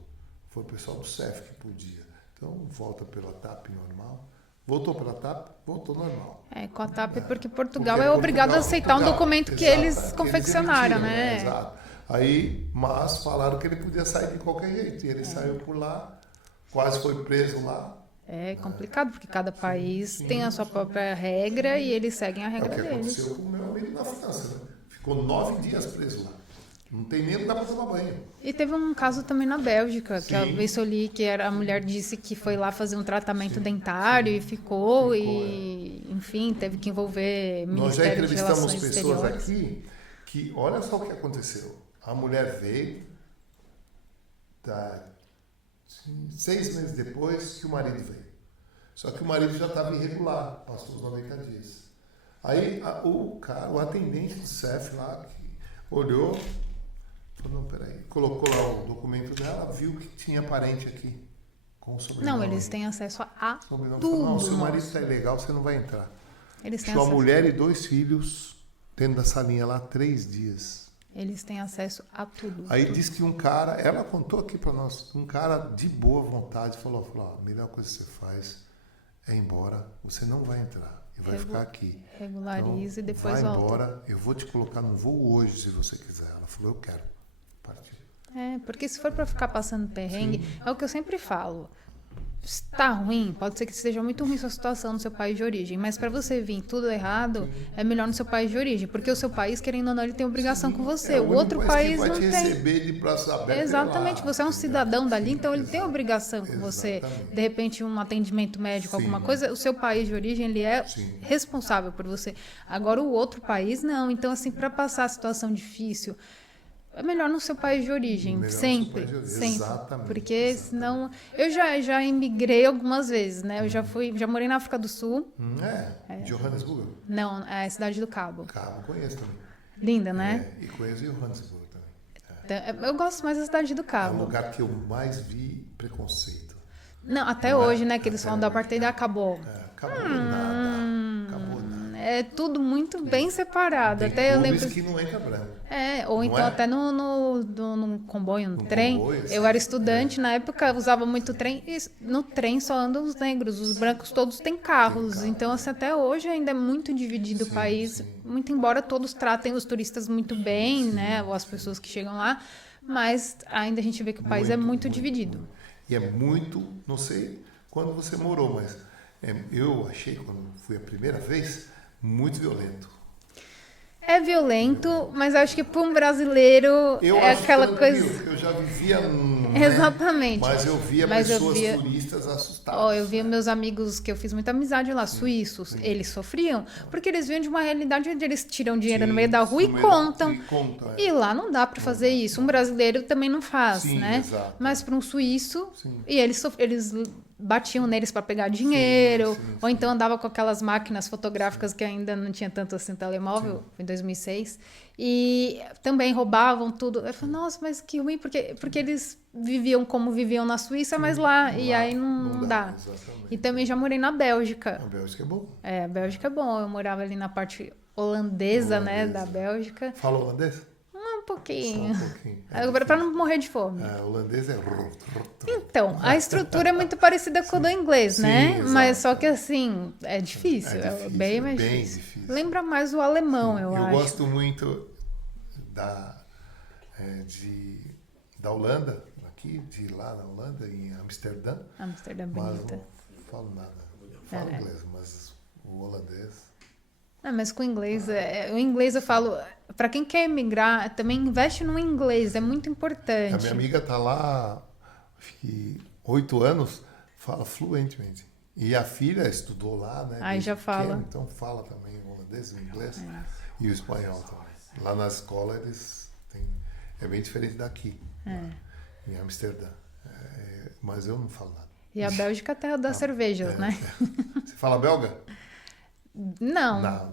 Foi o pessoal do CEF que podia. Então, volta pela TAP normal. Voltou pela TAP, voltou normal. Com a TAP, porque Portugal é obrigado a aceitar um documento que eles confeccionaram, né? Exato. Aí, mas falaram que ele podia sair de qualquer jeito. E ele saiu por lá, quase foi preso lá. É complicado, porque cada país tem a sua própria regra e eles seguem a regra deles. É o que aconteceu com o meu amigo na França, né? Ficou 9 dias preso lá. Não tem nem lugar para tomar banho. E teve um caso também na Bélgica, que a vez eu li que a mulher disse que foi lá fazer um tratamento dentário e ficou enfim, teve que envolver Ministério de Relações Exteriores. Nós já entrevistamos pessoas aqui que, olha só o que aconteceu. A mulher veio, 6 meses depois que o marido veio. Só que o marido já estava irregular, passou os 90 dias. Aí o atendente do CEF lá, que olhou, falou, não, peraí, colocou lá o documento dela, viu que tinha parente aqui, com o sobrenome. Não, eles têm acesso a tudo. Falou, não, se o marido está ilegal, você não vai entrar. Eles têm sua mulher e 2 filhos dentro da salinha lá 3 dias. Eles têm acesso a tudo. Aí diz que um cara, ela contou aqui para nós, um cara de boa vontade falou, a melhor coisa que você faz é ir embora, você não vai entrar e vai ficar aqui. Regularize então, e depois vai volta. embora, eu vou te colocar no voo hoje se você quiser. Ela falou, eu quero partir. Porque se for para ficar passando perrengue, é o que eu sempre falo. Está ruim, pode ser que esteja muito ruim sua situação no seu país de origem, mas para você vir tudo errado, é melhor no seu país de origem, porque o seu país, querendo ou não, ele tem obrigação com você. O outro país não tem. Receber de braços abertos. Exatamente, você é um cidadão dali, então ele tem obrigação com você. De repente, um atendimento médico, alguma coisa, o seu país de origem, ele é responsável por você. Agora, o outro país, não. Então, assim, para passar a situação difícil, é melhor no seu país de origem, Melhor no seu sempre, país de origem, sempre, exatamente, porque exatamente. senão eu já imigrei algumas vezes, né? Eu já morei na África do Sul, Johannesburg. não, é Cidade do Cabo, Cabo, conheço também. linda, né? E conheço Johannesburg também. Então, eu gosto mais da Cidade do É um Cabo. lugar que eu mais vi preconceito. Não, até Não é? hoje, né? Que eles falam do apartheid acabou. Acabou nada. Acabou nada. É tudo muito bem separado. Tem Até eu clubes lembro. que não entra branco. Ou Não então é? até no comboio, no No trem. comboio, Eu sim. era estudante na época, usava muito trem. E no trem só andam os negros, os brancos todos têm carros. Então, assim, até hoje ainda é muito dividido o país. sim. Muito embora todos tratem os turistas muito bem, né? Ou as pessoas que chegam lá. Mas ainda a gente vê que o país é muito dividido. E é muito, não sei quando você morou, mas eu achei, quando fui a primeira vez, muito violento. É violento, mas acho que para um brasileiro Eu é acho aquela tranquilo, coisa. porque eu já vivia Exatamente. Mas eu via Mas eu pessoas via- turistas assustadas. Ó, eu via meus amigos que eu fiz muita amizade lá, suíços, eles sofriam, porque eles vinham de uma realidade onde eles tiram dinheiro no meio da rua e no meio contam. e contam, E lá não dá para fazer isso. Um brasileiro também não faz, Sim, né? exato. Mas para um suíço, Sim. e eles batiam neles para pegar dinheiro, sim, ou então andava com aquelas máquinas fotográficas que ainda não tinha tanto assim telemóvel, foi em 2006, e também roubavam tudo. Eu falei, nossa, mas que ruim, porque eles viviam como viviam na Suíça, mas lá, e aí não dá. Exatamente. E também já morei na Bélgica. A Bélgica é bom. A Bélgica é bom. Eu morava ali na parte holandesa, né, da Bélgica. Fala holandês? Um Só pouquinho. um pouquinho. Agora, para não morrer de fome. Holandês é... Então, a estrutura é muito parecida com a do inglês, Sim, né? exato. Mas só que assim, é difícil. É difícil, Bem mais bem difícil. difícil. Lembra mais o alemão, eu Eu acho. gosto muito da Holanda, aqui, de ir lá na Holanda, em Amsterdã. Amsterdã é Mas bonita. não falo nada. Falo inglês, mas o holandês... Mas com o inglês eu falo, para quem quer emigrar, também investe no inglês, é muito A importante. minha amiga tá lá, acho que 8 anos, fala fluentemente. E a filha estudou lá, né? Aí desde já fala. pequena, então fala também o holandês, o inglês e o espanhol também. Lá na escola eles têm... É bem diferente daqui, em Amsterdã. Mas eu não falo nada. E a Bélgica é a terra das cervejas, né? Você fala belga? Não. Nada.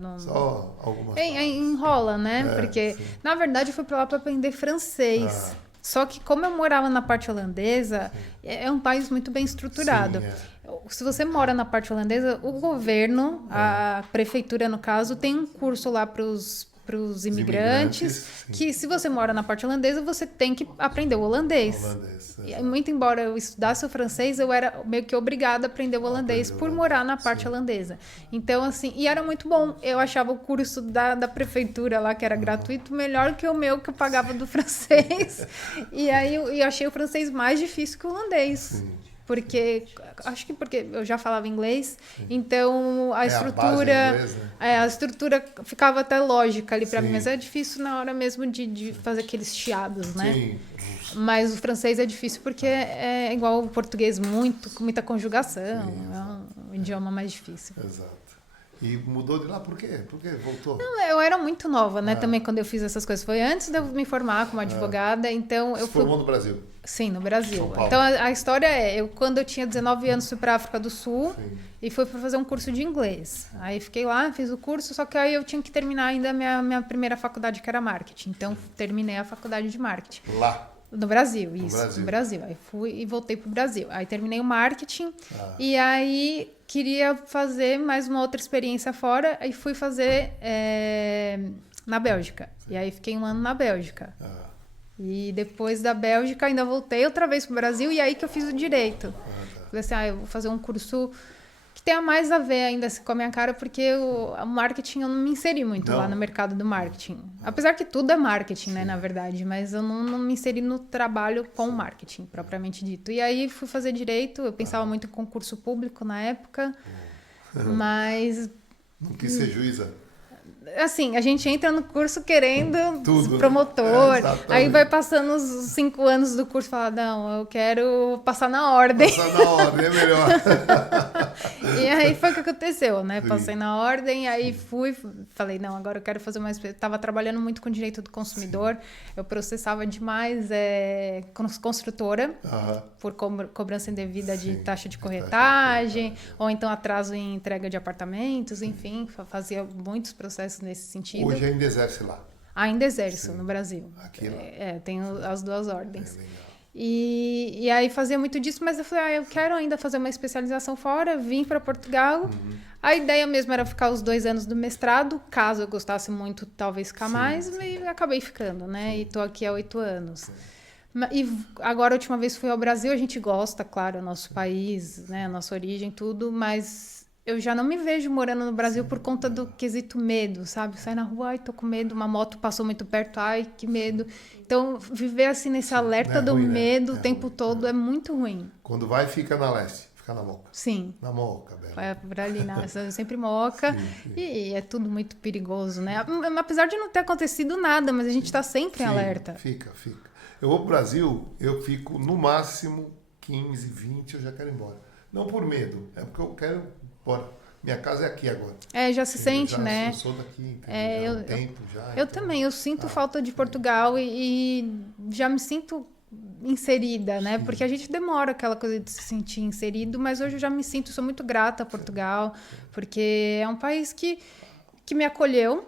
Não. Só algumas palavras. Enrola, né? Porque, sim. na verdade, eu fui pra lá para aprender francês. Só que, como eu morava na parte holandesa, é um país muito bem estruturado. Sim, Se você mora na parte holandesa, o governo, a prefeitura, no caso, tem um curso lá para os imigrantes, sim. que se você mora na parte holandesa, você tem que aprender o holandês. E, muito embora eu estudasse o francês, eu era meio que obrigada a aprender o holandês por morar na parte holandesa. Então, assim, e era muito bom. Eu achava o curso da prefeitura lá, que era gratuito, melhor que o meu, que eu pagava do francês. E aí eu achei o francês mais difícil que o holandês. Porque eu já falava inglês, então a estrutura, base é inglês, né? a estrutura ficava até lógica ali para mim, mas é difícil na hora mesmo de fazer aqueles chiados, né? Sim. Mas o francês é difícil porque é igual o português, com muita conjugação, é um idioma mais difícil. Exato. E mudou de lá por quê? Por que voltou? Não, eu era muito nova, né? Também quando eu fiz essas coisas. Foi antes de eu me formar como advogada, então eu Se fui... formou no Brasil? Sim, no Brasil. São Paulo. Então a história quando eu tinha 19 anos, fui para a África do Sul e fui para fazer um curso de inglês. Aí fiquei lá, fiz o curso, só que aí eu tinha que terminar ainda a minha primeira faculdade, que era marketing. Então terminei a faculdade de marketing. Lá? No Brasil, isso, Brasil. no Brasil. Aí fui e voltei pro Brasil. Aí terminei o marketing e aí queria fazer mais uma outra experiência fora e fui fazer na Bélgica. E aí fiquei 1 ano na Bélgica. E depois da Bélgica ainda voltei outra vez pro Brasil e aí que eu fiz o direito. Falei assim, eu vou fazer um curso que tenha mais a ver ainda com a minha cara, porque o marketing eu não me inseri muito lá no mercado do marketing. Apesar que tudo é marketing, né, na verdade, mas eu não me inseri no trabalho com o marketing, propriamente dito. E aí fui fazer direito, eu pensava muito em concurso público na época, mas... Não quis ser juíza? assim, a gente entra no curso querendo Tudo, né? promotor, Exatamente. aí vai passando os 5 anos do curso e fala, não, eu quero passar na ordem. Passar na ordem é melhor. E aí foi o que aconteceu, né? Sim. Passei na ordem, aí falei, não, agora eu quero fazer mais... Eu estava trabalhando muito com direito do consumidor, eu processava demais construtora, por cobrança indevida de Sim, taxa de de corretagem, ou então atraso em entrega de apartamentos, enfim, fazia muitos processos nesse sentido. Hoje ainda exerce lá. Ainda exerço no Brasil. Aqui lá. Tenho as duas ordens. É legal. E aí fazia muito disso, mas eu falei, eu quero ainda fazer uma especialização fora, vim para Portugal. A ideia mesmo era ficar os 2 anos do mestrado, caso eu gostasse muito, talvez ficar mais, e acabei ficando, né? E tô aqui há 8 anos. E agora, a última vez que fui ao Brasil, a gente gosta, claro, nosso país, né? A nossa origem, tudo, mas eu já não me vejo morando no Brasil por conta do quesito medo, sabe? Sai na rua, ai, tô com medo, uma moto passou muito perto, ai, que medo. Então, viver assim nesse alerta do medo o tempo todo é muito ruim. Quando vai, fica na leste, fica na Moca. Sim. Na Moca, Bela. Vai por ali, sempre Moca. E é tudo muito perigoso, né? Apesar de não ter acontecido nada, mas a gente tá sempre em alerta. Fica. Eu vou pro Brasil, eu fico no máximo 15, 20, eu já quero ir embora. Não por medo, é porque eu quero ir embora. Minha casa é aqui agora. Já se sente, né? Eu sou daqui, há um tempo já. Eu também, eu sinto falta de Portugal e já me sinto inserida, né? Porque a gente demora aquela coisa de se sentir inserido, mas hoje eu já me sinto, sou muito grata a Portugal, porque é um país que me acolheu.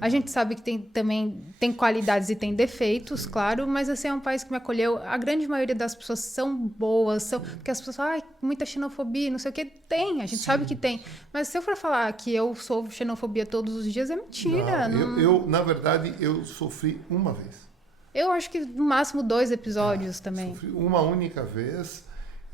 A gente sabe que também tem qualidades e tem defeitos, claro, mas assim, é um país que me acolheu. A grande maioria das pessoas são boas, porque as pessoas falam, muita xenofobia, não sei o que. Tem, a gente sabe que tem. Mas se eu for falar que eu sofro xenofobia todos os dias, é mentira. Não, na verdade, eu sofri uma vez. Eu acho que no máximo 2 episódios também. Sofri uma única vez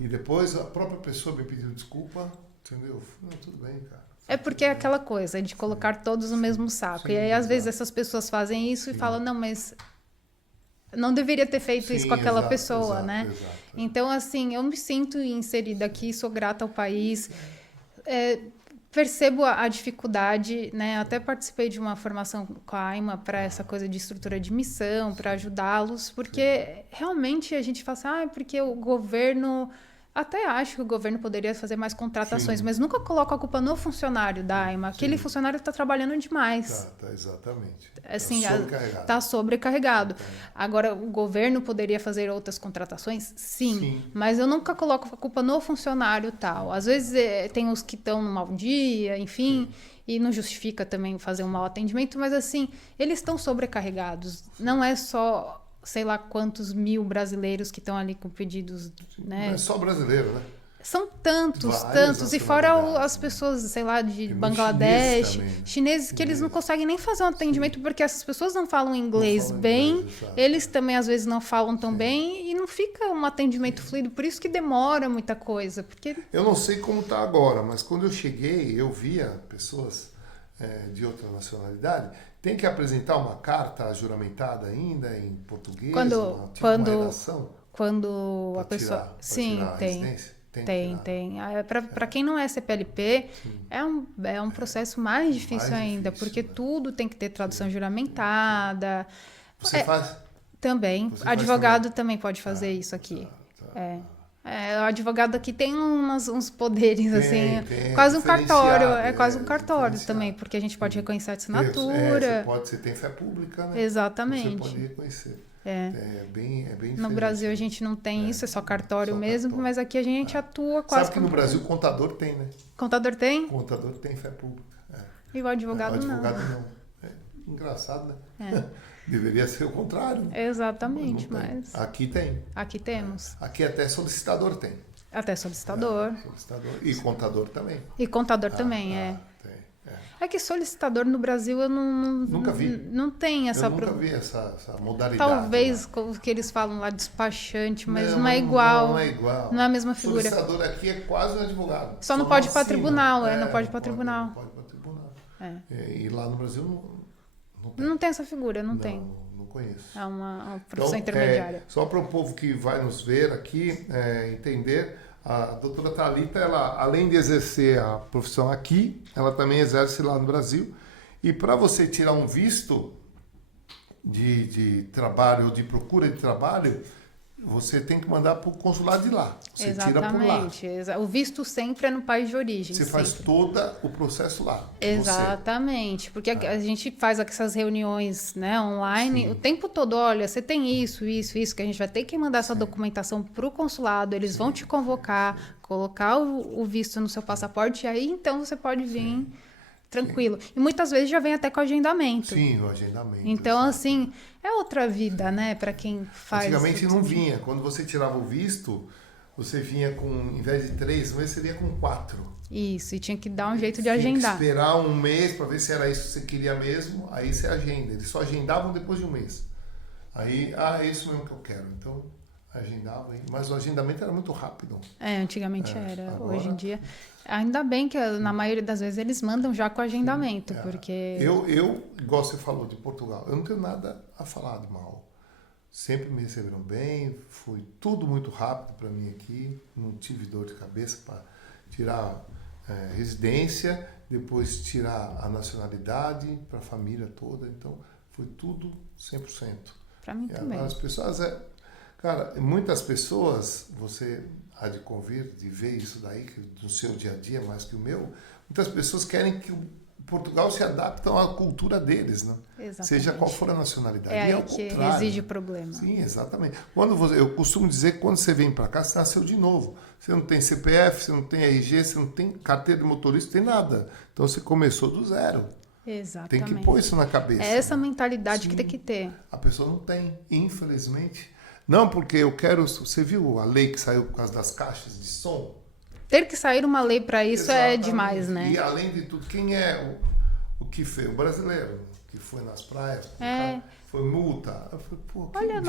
e depois a própria pessoa me pediu desculpa, entendeu? Não, tudo bem, cara. É porque é aquela coisa de colocar todos no mesmo saco. E aí, às vezes, essas pessoas fazem isso e falam, não, mas não deveria ter feito isso com aquela pessoa, né? Exato. Então, assim, eu me sinto inserida aqui, sou grata ao país. Percebo a dificuldade, né? Até participei de uma formação com a AIMA para essa coisa de estrutura de missão, para ajudá-los, porque realmente a gente fala assim, porque o governo... Até acho que o governo poderia fazer mais contratações, mas nunca coloca a culpa no funcionário da AIMA. Aquele funcionário está trabalhando demais. Tá, exatamente. Assim, Tá sobrecarregado. Agora, o governo poderia fazer outras contratações? Sim. Mas eu nunca coloco a culpa no funcionário tal. Às vezes tem os que estão no mau dia, enfim, e não justifica também fazer um mau atendimento, mas assim, eles estão sobrecarregados. Não é só... sei lá quantos mil brasileiros que estão ali com pedidos, né? Não é só brasileiro, né? São tantos. E fora as pessoas, sei lá, de Bangladesh, chineses, que eles não conseguem nem fazer um atendimento porque essas pessoas não falam inglês bem, eles também às vezes não falam tão bem e não fica um atendimento fluido. Por isso que demora muita coisa. Porque... Eu não sei como está agora, mas quando eu cheguei, eu via pessoas de outra nacionalidade. Tem que apresentar uma carta juramentada ainda em português? Uma redação? Quando a pessoa... Sim, tem. Para quem não é CPLP, é um processo mais difícil ainda, porque tudo tem que ter tradução juramentada. Você faz? Também. Advogado também pode fazer isso aqui. O advogado aqui tem uns poderes, assim, quase um cartório. É quase um cartório também, porque a gente pode reconhecer a assinatura. Você tem fé pública, né? Exatamente. Você pode reconhecer. É bem diferente. No Brasil a gente não tem isso, é só cartório mesmo, mas aqui a gente atua quase... Sabe que no Brasil contador tem, né? Contador tem? Contador tem fé pública. E o advogado não. O advogado não. Engraçado, né? Deveria ser o contrário. Exatamente, mas... Aqui tem. Aqui temos. Aqui até solicitador tem. Até solicitador. E contador também. E contador também, Tem. É que solicitador no Brasil eu nunca vi. Não tem essa... Eu nunca vi essa modalidade. Talvez o que eles falam lá, despachante, mas não é igual. Não é igual. Não é a mesma figura. Solicitador aqui é quase um advogado. Só não pode ir para tribunal, não pode ir para tribunal. Não pode ir para tribunal. E lá no Brasil não tem essa figura, não tem. Não conheço. É uma profissão intermediária. Só para o povo que vai nos ver aqui entender, a doutora Thalita, ela, além de exercer a profissão aqui, ela também exerce lá no Brasil. E para você tirar um visto de trabalho ou de procura de trabalho, você tem que mandar para o consulado de lá. Você tira por lá. Exatamente. O visto sempre é no país de origem. Você faz todo o processo lá. Exatamente. Porque a gente faz essas reuniões, né, online. Sim. O tempo todo, olha, você tem isso, que a gente vai ter que mandar essa documentação para o consulado, eles vão te convocar, colocar o visto no seu passaporte, e aí então você pode vir tranquilo. E muitas vezes já vem até com agendamento. Sim, o agendamento. Então, assim, é outra vida, né, para quem faz. Antigamente não vinha. Quando você tirava o visto, você vinha com, em vez de 3 meses, você vinha com 4. Isso, e tinha que dar um jeito de agendar. Tinha que esperar um mês para ver se era isso que você queria mesmo, aí você agenda. Eles só agendavam depois de um mês. Aí, é isso mesmo que eu quero. Então, agendava, mas o agendamento era muito rápido. Antigamente era. Agora, hoje em dia, ainda bem que na maioria das vezes eles mandam já com agendamento, porque... Eu, igual você falou de Portugal, eu não tenho nada a falar de mal. Sempre me receberam bem, foi tudo muito rápido para mim aqui, não tive dor de cabeça para tirar residência, depois tirar a nacionalidade para a família toda, então foi tudo 100%. Para mim também. As pessoas... Cara, muitas pessoas, você há de convir, de ver isso daí, que no seu dia a dia, mais que o meu, muitas pessoas querem que o Portugal se adapte à cultura deles, né? Exatamente. Seja qual for a nacionalidade. É aí ao que exige problema. Sim, exatamente. Eu costumo dizer que quando você vem para cá, você nasceu de novo. Você não tem CPF, você não tem RG, você não tem carteira de motorista, não tem nada. Então você começou do zero. Exatamente. Tem que pôr isso na cabeça. É essa mentalidade que tem que ter. A pessoa não tem, infelizmente. Não, porque eu quero... Você viu a lei que saiu por causa das caixas de som? Ter que sair uma lei para isso é demais, né? E além de tudo, quem é o que fez? O brasileiro, que foi nas praias, foi multa. Eu falei, pô, olha,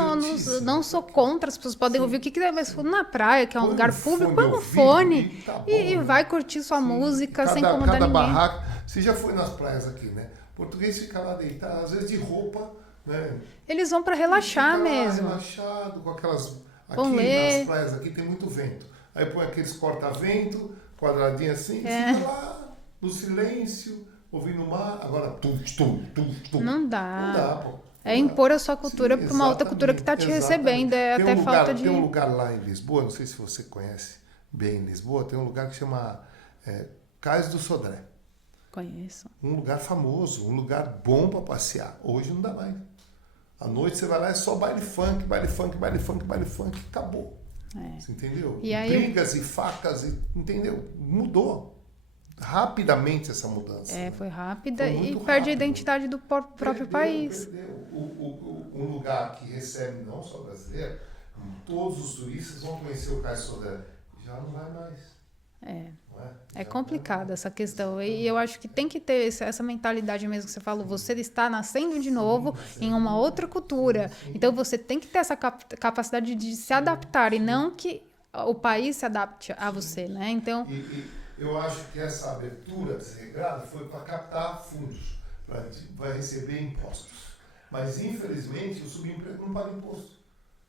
não sou contra, as pessoas podem ouvir o que quiser, mas na praia, que é um lugar público, põe um fone e vai curtir sua música sem incomodar ninguém. Barraca, você já foi nas praias aqui, né? O português fica lá deitado, às vezes de roupa... Né? Eles vão para relaxar mesmo. Relaxado, com aquelas... Aqui nas praias aqui tem muito vento. Aí põe aqueles corta-vento, quadradinho assim, e fica lá, no silêncio, ouvindo o mar. Agora, Não dá. Não dá, pô. É impor a sua cultura para uma outra cultura que está te recebendo. É até falta de... Tem um lugar lá em Lisboa, não sei se você conhece bem Lisboa, tem um lugar que chama Cais do Sodré. Conheço. Um lugar famoso, um lugar bom para passear. Hoje não dá mais. À noite você vai lá, é só baile funk, acabou. Você entendeu? E aí, brigas e facas, entendeu? Mudou. Rapidamente essa mudança. Foi rápida e perde a identidade do próprio país. Perdeu. Um lugar que recebe não só brasileiro, todos os turistas vão conhecer o Cais Sodré. Já não vai mais. É complicada essa questão. E eu acho que tem que ter essa mentalidade mesmo que você falou. Você está nascendo de novo em uma outra cultura. Então você tem que ter essa capacidade de se adaptar e não que o país se adapte a você, né? Então... Eu acho que essa abertura desregrada foi para captar fundos, para receber impostos. Mas, infelizmente, o subemprego não paga imposto.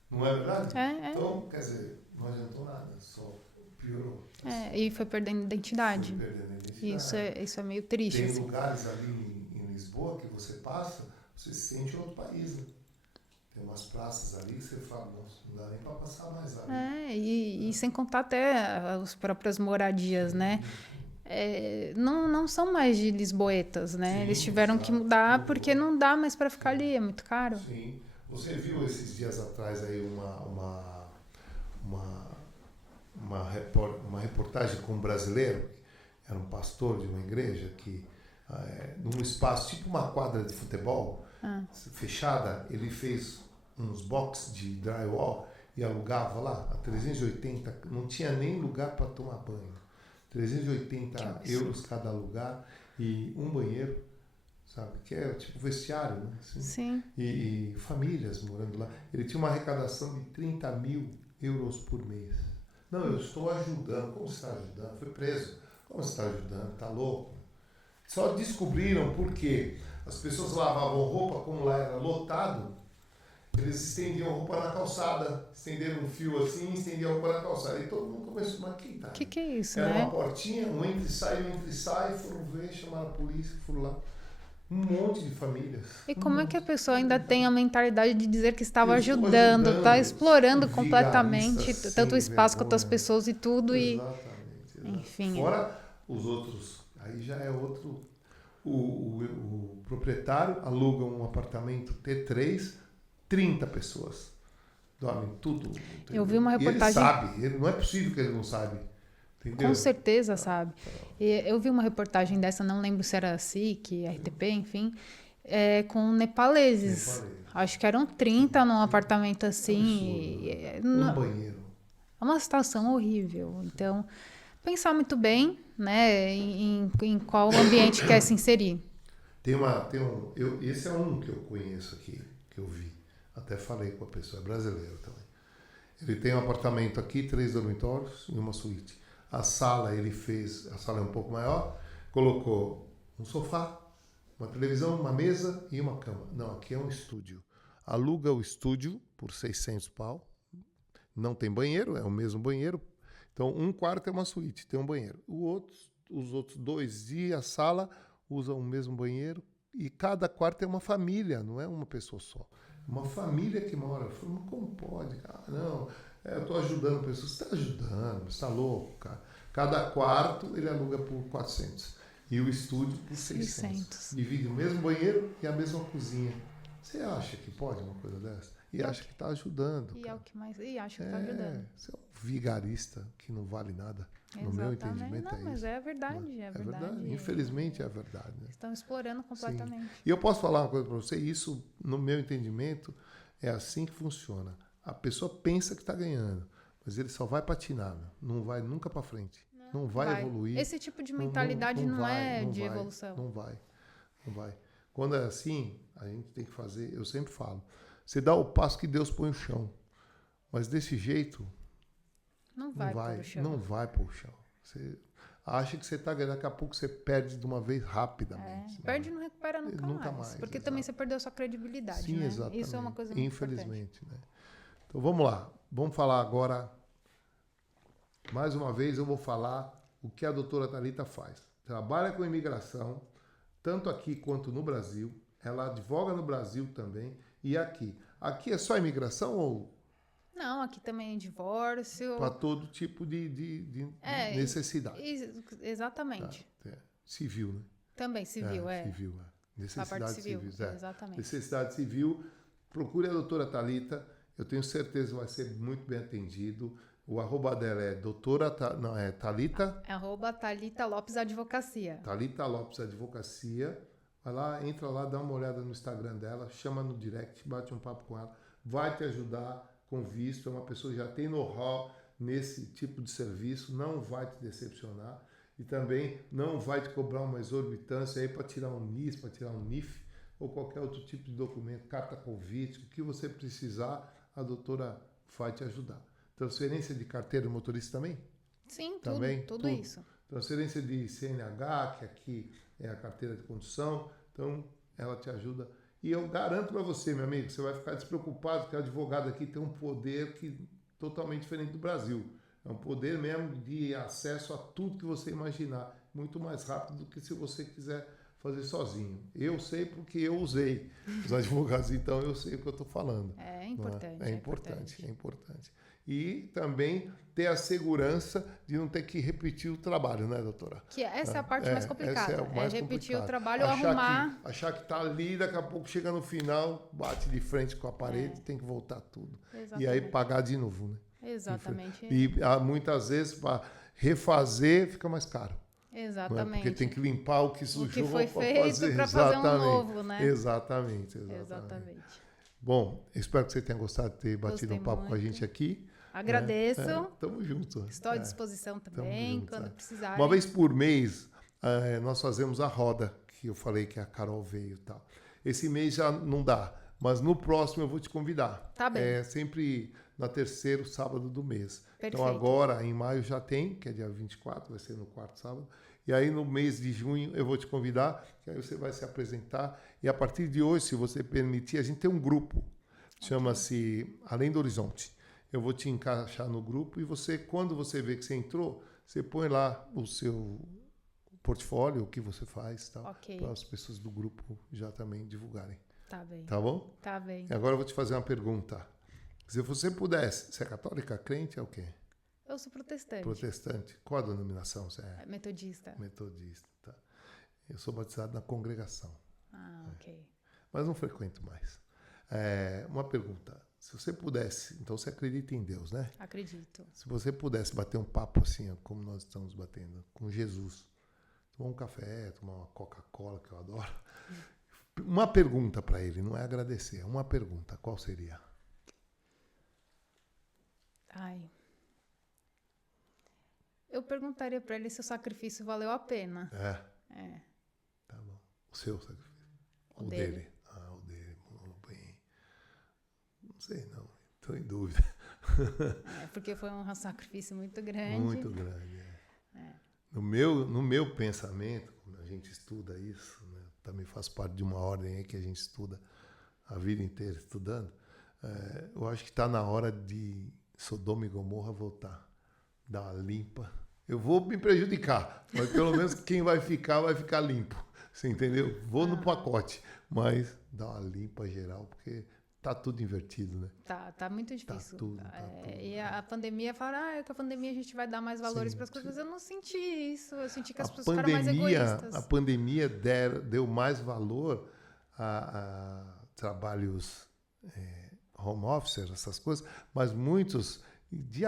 Não é verdade? Então, quer dizer, não adiantou nada, só piorou. E foi perdendo identidade. Isso é meio triste. Tem assim. lugares ali em Lisboa que você passa, você se sente em outro país, né? Tem umas praças ali que você fala, nossa, não dá nem para passar mais ali. E sem contar até as próprias moradias, né? Não são mais de lisboetas, né? Sim, eles tiveram que mudar porque não dá mais para ficar ali, é muito caro. Sim. Você viu esses dias atrás aí uma reportagem com um brasileiro, era um pastor de uma igreja que, num espaço, tipo uma quadra de futebol, fechada, ele fez uns boxes de drywall e alugava lá a 380, não tinha nem lugar para tomar banho. 380 euros cada lugar e um banheiro, sabe? Que é tipo vestiário, né? Assim. Sim. E famílias morando lá. Ele tinha uma arrecadação de 30 mil euros por mês. Não, eu estou ajudando. Como você está ajudando? Foi preso. Como você está ajudando? Está louco? Só descobriram porque as pessoas lavavam roupa, como lá era lotado, eles estendiam roupa na calçada, estenderam um fio assim, estendiam a roupa na calçada. E todo mundo começou a maquitar. O que é isso, era né? uma portinha, um entra e sai, foram ver, chamaram a polícia, foram lá. Um monte de famílias. E como é que a pessoa ainda tem a mentalidade de dizer que estava Eu estou ajudando, está ajudando, explorando vigarista completamente tanto o sem espaço quanto as vergonha. pessoas e tudo Exatamente. enfim. Fora os outros, aí já é outro. O proprietário aluga um apartamento T3, 30 pessoas. Dormem tudo. Eu vi uma E ele reportagem. sabe, não é possível que ele não sabe. Entendeu? Com certeza, sabe? E eu vi uma reportagem dessa, não lembro se era a SIC, RTP, enfim, com nepaleses. Acho que eram 30 num apartamento assim. Um banheiro. É uma situação horrível. Então, pensar muito bem, né, em qual ambiente quer se inserir. Esse é um que eu conheço aqui, que eu vi. Até falei com a pessoa, é brasileiro também. Ele tem um apartamento aqui, 3 dormitórios e uma suíte. A sala a sala é um pouco maior, colocou um sofá, uma televisão, uma mesa e uma cama. Não, aqui é um estúdio. Aluga o estúdio por 600 pau. Não tem banheiro, é o mesmo banheiro. Então, um quarto é uma suíte, tem um banheiro. Os outros 2 e a sala usam o mesmo banheiro. E cada quarto é uma família, não é uma pessoa só. Uma família que mora. Eu falei, mas como pode? Cara? Não, eu estou ajudando pessoas. Você está ajudando, você está louco, cara. Cada quarto ele aluga por 400. E o estúdio por 600. Divide o mesmo banheiro e a mesma cozinha. Você acha que pode uma coisa dessa? E acha que está ajudando. E é o que mais. E acho que está ajudando. Você é um vigarista que não vale nada. No meu entendimento não, é isso. Mas é verdade, é verdade. Infelizmente é verdade. Né? Estão explorando completamente. Sim. E eu posso falar uma coisa para você, isso, no meu entendimento, é assim que funciona. A pessoa pensa que está ganhando, mas ele só vai patinar, não vai nunca para frente. Não vai evoluir. Esse tipo de mentalidade não é de evolução. Não vai. Quando é assim, a gente tem que fazer, eu sempre falo, você dá o passo que Deus põe no chão. Mas desse jeito, não vai para o chão. Você acha que você está ganhando, daqui a pouco você perde de uma vez rapidamente. Perde e não recupera nunca mais. Porque também você perdeu sua credibilidade. Sim, né? Exatamente. Isso é uma coisa muito Infelizmente. Né? Então vamos lá. Vamos falar agora. Mais uma vez eu vou falar o que a doutora Thalita faz. Trabalha com imigração, tanto aqui quanto no Brasil. Ela advoga no Brasil também e aqui. Aqui é só imigração ou... Não, aqui também é divórcio. Para todo tipo de necessidade. Exatamente. Civil, né? Também civil, Civil, necessidade civil. Exatamente. Necessidade civil. Procure a doutora Thalita. Eu tenho certeza que vai ser muito bem atendido. O arroba dela é Thalita. É arroba Thalita Lopes Advocacia. Thalita Lopes Advocacia. Vai lá, entra lá, dá uma olhada no Instagram dela, chama no direct, bate um papo com ela. Vai te ajudar com visto. É uma pessoa que já tem know-how nesse tipo de serviço. Não vai te decepcionar. E também não vai te cobrar uma exorbitância aí para tirar um NIS, para tirar um NIF ou qualquer outro tipo de documento, carta convite, o que você precisar, a doutora vai te ajudar. Transferência de carteira de motorista também? Sim, também, tudo isso. Transferência de CNH, que aqui é a carteira de condução, então ela te ajuda. E eu garanto para você, meu amigo, você vai ficar despreocupado, porque o advogado aqui tem um poder totalmente diferente do Brasil. É um poder mesmo de acesso a tudo que você imaginar, muito mais rápido do que se você quiser fazer sozinho. Eu sei porque eu usei os advogados, então eu sei o que eu estou falando. É importante. É importante. E também ter a segurança de não ter que repetir o trabalho, né, doutora? Que essa é a parte mais complicada. Essa é mais repetir complicado. o trabalho ou arrumar. Achar que está ali, daqui a pouco chega no final, bate de frente com a parede, tem que voltar tudo. Exatamente. E aí pagar de novo, né? Exatamente. E muitas vezes para refazer fica mais caro. Exatamente. Porque tem que limpar o que sujou. O que foi feito para fazer um novo, né? Exatamente. Bom, espero que você tenha gostado de ter batido um papo com a gente aqui. Agradeço. Tamo junto. Estou à disposição também, quando precisarem. Uma vez por mês, nós fazemos a roda, que eu falei que a Carol veio e tal. Esse mês já não dá, mas no próximo eu vou te convidar. Tá bem. É sempre no terceiro sábado do mês. Perfeito. Então agora, em maio já tem, que é dia 24, vai ser no quarto sábado. E aí no mês de junho eu vou te convidar, que aí você vai se apresentar. E a partir de hoje, se você permitir, a gente tem um grupo, chama-se Além do Horizonte. Eu vou te encaixar no grupo e você, quando você vê que você entrou, você põe lá o seu portfólio, o que você faz, tal, Ok. para as pessoas do grupo já também divulgarem. Tá bem. Tá bom? Tá bem. E agora eu vou te fazer uma pergunta. Se você pudesse, você é católica, crente, é o quê? Eu sou protestante. Protestante. Qual a denominação você é? Metodista. Metodista, tá. Eu sou batizado na congregação, Ok. mas não frequento mais. Uma pergunta. Se você pudesse, então você acredita em Deus, né? Acredito. Se você pudesse bater um papo assim, ó, como nós estamos batendo, com Jesus, tomar um café, tomar uma Coca-Cola, que eu adoro. Uma pergunta para ele, não é agradecer, é uma pergunta. Qual seria? Ai. Eu perguntaria para ele se o sacrifício valeu a pena. É. Tá bom. O seu sacrifício? O dele. Ah, o dele. Muito bem. Não sei, não. Estou em dúvida. Porque foi um sacrifício muito grande. Muito grande, No meu pensamento, quando a gente estuda isso, né, também faz parte de uma ordem aí que a gente estuda a vida inteira estudando, eu acho que está na hora de Sodoma e Gomorra voltar, dar uma limpa. Eu vou me prejudicar, mas pelo menos quem vai ficar limpo. Você entendeu? Vou no pacote, mas dá uma limpa geral, porque tá tudo invertido, né? Tá muito difícil. Tudo. E a pandemia fala, com a pandemia a gente vai dar mais valores para as coisas. Eu não senti isso. Eu senti que as pessoas ficaram mais egoístas. A pandemia deu mais valor a trabalhos home office, essas coisas, mas muitos de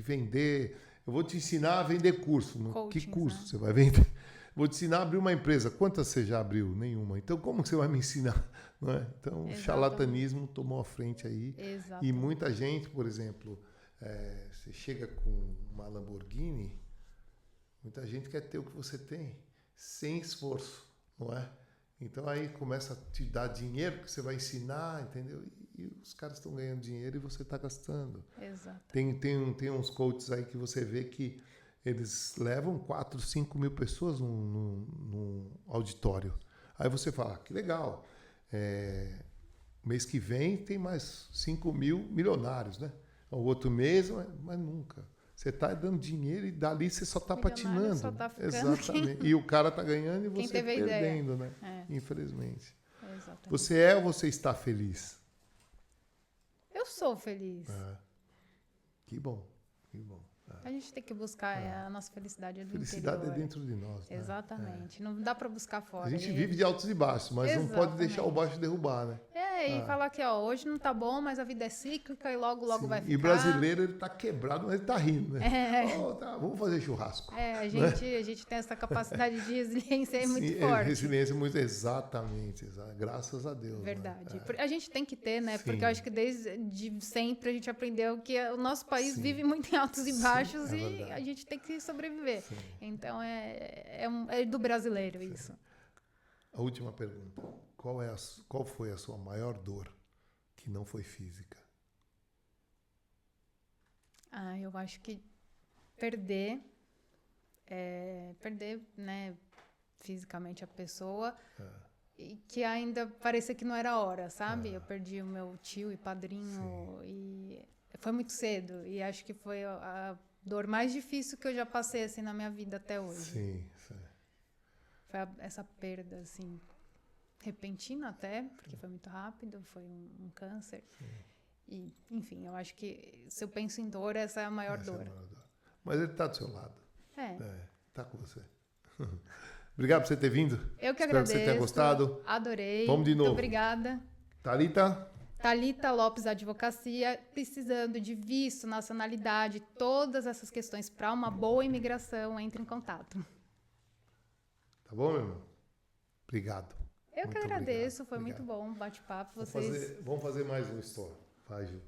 vender. Eu vou te ensinar a vender curso. Coaching, que curso né? você vai vender? Vou te ensinar a abrir uma empresa. Quantas você já abriu? Nenhuma. Então, como que você vai me ensinar? Não é? Então, o charlatanismo tomou a frente aí. Exatamente. E muita gente, por exemplo, você chega com uma Lamborghini, muita gente quer ter o que você tem, sem esforço, não é? Então, aí começa a te dar dinheiro que você vai ensinar, entendeu? E os caras estão ganhando dinheiro e você está gastando. Exato. Tem uns coaches aí que você vê que eles levam 4, 5 mil pessoas num auditório. Aí você fala, que legal. Mês que vem tem mais 5 mil milionários, né? O outro mês, mas nunca. Você está dando dinheiro e dali você só está patinando. Só tá ficando Exatamente. E o cara está ganhando e você perdendo, ideia. né? Infelizmente. Exatamente. Você é ou você está feliz? Eu sou feliz. Que bom, que bom. A gente tem que buscar a nossa felicidade do Felicidade interior. é dentro de nós. Né? Exatamente. Não dá para buscar fora. A gente vive de altos e baixos, mas não pode deixar o baixo derrubar, né? E falar que hoje não tá bom, mas a vida é cíclica e logo vai ficar. E brasileiro, ele tá quebrado, mas ele tá rindo, né? Vamos fazer churrasco. A gente tem essa capacidade de resiliência muito forte. Resiliência muito, exatamente. Graças a Deus. Verdade. Né? A gente tem que ter, né? Sim. Porque eu acho que desde sempre a gente aprendeu que o nosso país vive muito em altos e baixos e a gente tem que sobreviver. Sim. Então é do brasileiro isso. A última pergunta. Qual foi a sua maior dor que não foi física? Eu acho que perder, né, fisicamente a pessoa e que ainda parecia que não era a hora, sabe? Eu perdi o meu tio e padrinho e foi muito cedo e acho que foi a dor mais difícil que eu já passei assim na minha vida até hoje. Sim. Foi essa perda assim repentina até, porque foi muito rápido, foi um câncer. Sim. E, enfim, eu acho que se eu penso em dor, essa é a maior dor. Mas ele está do seu lado. Está com você. Obrigado por você ter vindo. Eu que Espero agradeço. Que você tenha gostado. Adorei. Vamos de novo. Muito obrigada. Thalita Lopes Advocacia, precisando de visto, nacionalidade, todas essas questões para uma boa imigração, entre em contato. Tá bom, meu irmão? Obrigado. Eu que agradeço, foi muito bom o bate-papo. Vamos fazer mais um story. Vai, Gil.